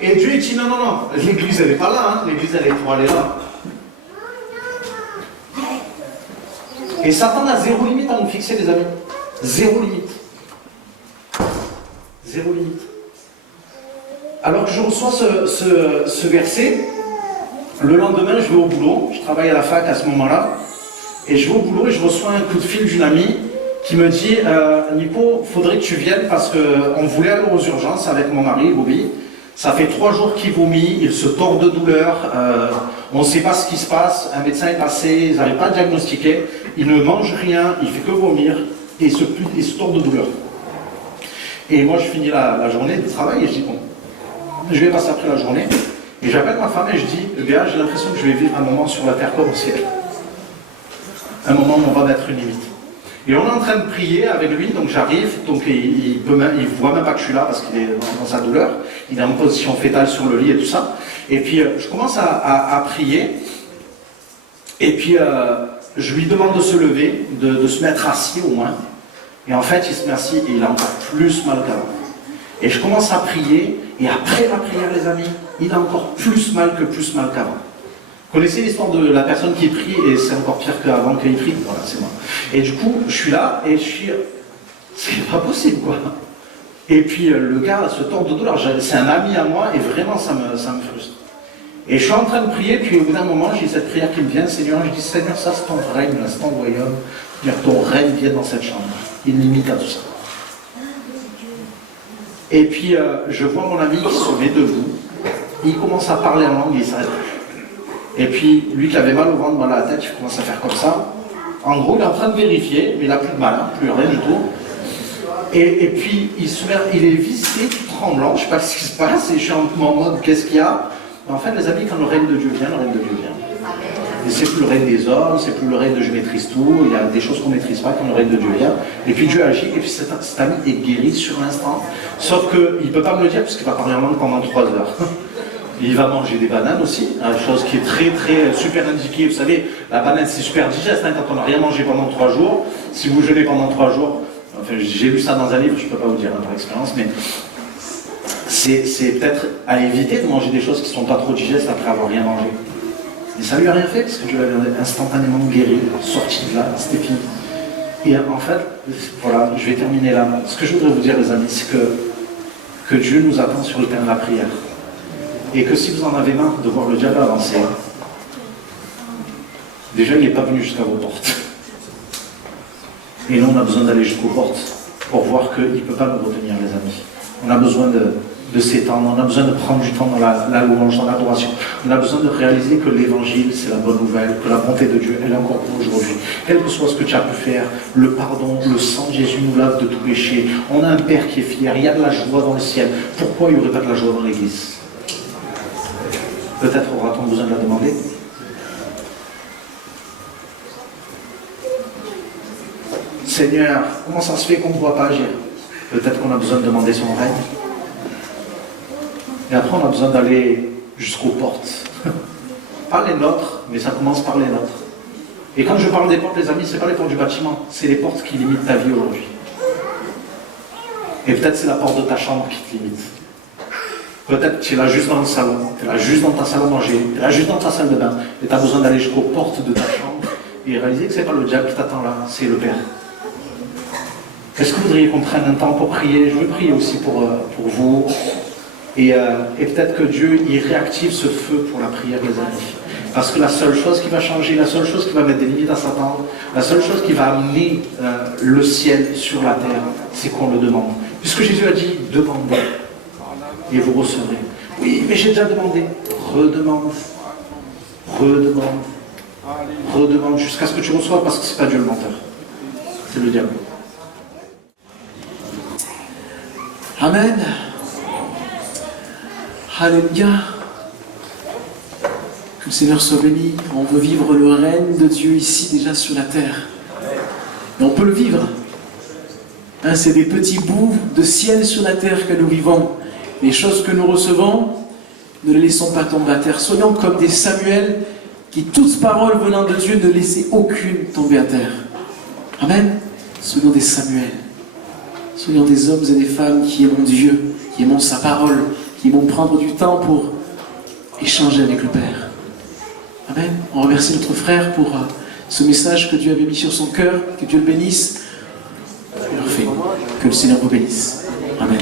Et Dieu, il dit, non, l'église, elle n'est pas là, hein. L'église, elle est pour aller là. Et Satan a zéro limite à nous fixer, les amis. Zéro limite. Zéro limite. Alors que je reçois ce verset, le lendemain, je vais au boulot, je travaille à la fac à ce moment-là, et je vais au boulot et je reçois un coup de fil d'une amie qui me dit Nico, faudrait que tu viennes parce qu'on voulait aller aux urgences avec mon mari, Bobby. Ça fait 3 jours qu'il vomit, il se tord de douleur, on ne sait pas ce qui se passe, un médecin est passé, ils n'arrivent pas à diagnostiquer, il ne mange rien, il fait que vomir, et il se tord de douleur. Et moi, je finis la journée de travail et je dis bon, je vais passer après la journée. Et j'appelle ma femme et je dis, Béa, j'ai l'impression que je vais vivre un moment sur la terre comme au ciel. Un moment où on va mettre une limite. Et on est en train de prier avec lui, donc j'arrive, donc il voit même pas que je suis là parce qu'il est dans sa douleur. Il est en position fétale sur le lit et tout ça. Et puis je commence à prier. Et puis je lui demande de se lever, de se mettre assis au moins. Et en fait, il se met assis et il a encore plus mal qu'avant. Et je commence à prier, et après la prière, les amis, il a encore plus mal qu'avant. Vous connaissez l'histoire de la personne qui prie, et c'est encore pire qu'avant qu'il prie? Voilà, c'est moi. Et du coup, je suis là, et je suis... C'est pas possible, quoi. Et puis le gars se tord de douleur. C'est un ami à moi et vraiment ça me frustre. Et je suis en train de prier, puis au bout d'un moment, j'ai cette prière qui me vient, Seigneur, je dis, Seigneur, ça c'est ton règne, là, c'est ton royaume. Dire ton règne vient dans cette chambre. Il limite à tout ça. Et puis je vois mon ami qui se met debout, il commence à parler en langue et il s'arrête. Et puis lui qui avait mal au ventre, mal à la tête, il commence à faire comme ça. En gros, il est en train de vérifier, mais il n'a plus de mal, hein, plus rien du tout. Et puis il est vissé, tout tremblant, je ne sais pas ce qui se passe, et je suis en mode qu'est-ce qu'il y a. Mais en fait, les amis, quand le règne de Dieu vient, le règne de Dieu vient. Et c'est plus le règne des hommes, c'est plus le règne de je maîtrise tout, il y a des choses qu'on ne maîtrise pas quand le règne de Dieu vient. Et puis Dieu agit, et puis cet ami est guéri sur l'instant. Sauf qu'il ne peut pas me le dire, parce qu'il va parler en langue pendant 3 heures. Il va manger des bananes aussi, hein, chose qui est très super indiquée. Vous savez, la banane c'est super digeste hein, quand on n'a rien mangé pendant 3 jours. Si vous jeûnez pendant 3 jours, enfin j'ai lu ça dans un livre, je ne peux pas vous dire hein, par expérience, mais c'est peut-être à éviter de manger des choses qui ne sont pas trop digestes après avoir rien mangé. Et ça lui a rien fait, parce que Dieu l'avait instantanément guéri, sorti de là, c'était fini. Et en fait, voilà, je vais terminer là. Ce que je voudrais vous dire les amis, c'est que Dieu nous attend sur le terrain de la prière. Et que si vous en avez marre de voir le diable avancer, déjà il n'est pas venu jusqu'à vos portes. Et nous on a besoin d'aller jusqu'aux portes pour voir qu'il ne peut pas nous retenir les amis. On a besoin de s'étendre, on a besoin de prendre du temps dans la louange, dans l'adoration. On a besoin de réaliser que l'évangile c'est la bonne nouvelle, que la bonté de Dieu elle est encore pour aujourd'hui. Quel que soit ce que tu as pu faire, le pardon, le sang de Jésus nous lave de tout péché. On a un Père qui est fier, il y a de la joie dans le ciel. Pourquoi il n'y aurait pas de la joie dans l'église? Peut-être aura-t-on besoin de la demander. Seigneur, comment ça se fait qu'on ne voit pas agir? Peut-être qu'on a besoin de demander son règne. Et après, on a besoin d'aller jusqu'aux portes. Pas les nôtres, mais ça commence par les nôtres. Et quand je parle des portes, les amis, ce n'est pas les portes du bâtiment, c'est les portes qui limitent ta vie aujourd'hui. Et peut-être c'est la porte de ta chambre qui te limite. Peut-être que tu es là juste dans le salon, tu es là juste dans ta salle à manger, tu es là juste dans ta salle de bain, et tu as besoin d'aller jusqu'aux portes de ta chambre et réaliser que ce n'est pas le diable qui t'attend là, c'est le Père. Est-ce que vous voudriez qu'on prenne un temps pour prier? Je veux prier aussi pour vous. Et peut-être que Dieu il réactive ce feu pour la prière, les amis. Parce que la seule chose qui va changer, la seule chose qui va mettre des limites à Satan, la seule chose qui va amener le ciel sur la terre, c'est qu'on le demande. Puisque Jésus a dit, demandez. Et vous recevrez. Oui, mais j'ai déjà demandé. Redemande. Redemande. Redemande jusqu'à ce que tu reçoives, parce que c'est pas Dieu le menteur. C'est le diable. Amen. Alléluia. Que le Seigneur soit béni. On veut vivre le règne de Dieu ici déjà sur la terre. Et on peut le vivre. Hein, c'est des petits bouts de ciel sur la terre que nous vivons. Les choses que nous recevons, ne les laissons pas tomber à terre. Soyons comme des Samuel qui, toutes paroles venant de Dieu, ne laissaient aucune tomber à terre. Amen. Soyons des Samuel. Soyons des hommes et des femmes qui aimons Dieu, qui aimons sa parole, qui aimons prendre du temps pour échanger avec le Père. Amen. On remercie notre frère pour ce message que Dieu avait mis sur son cœur. Que Dieu le bénisse. Parfait. Que le Seigneur vous bénisse. Amen.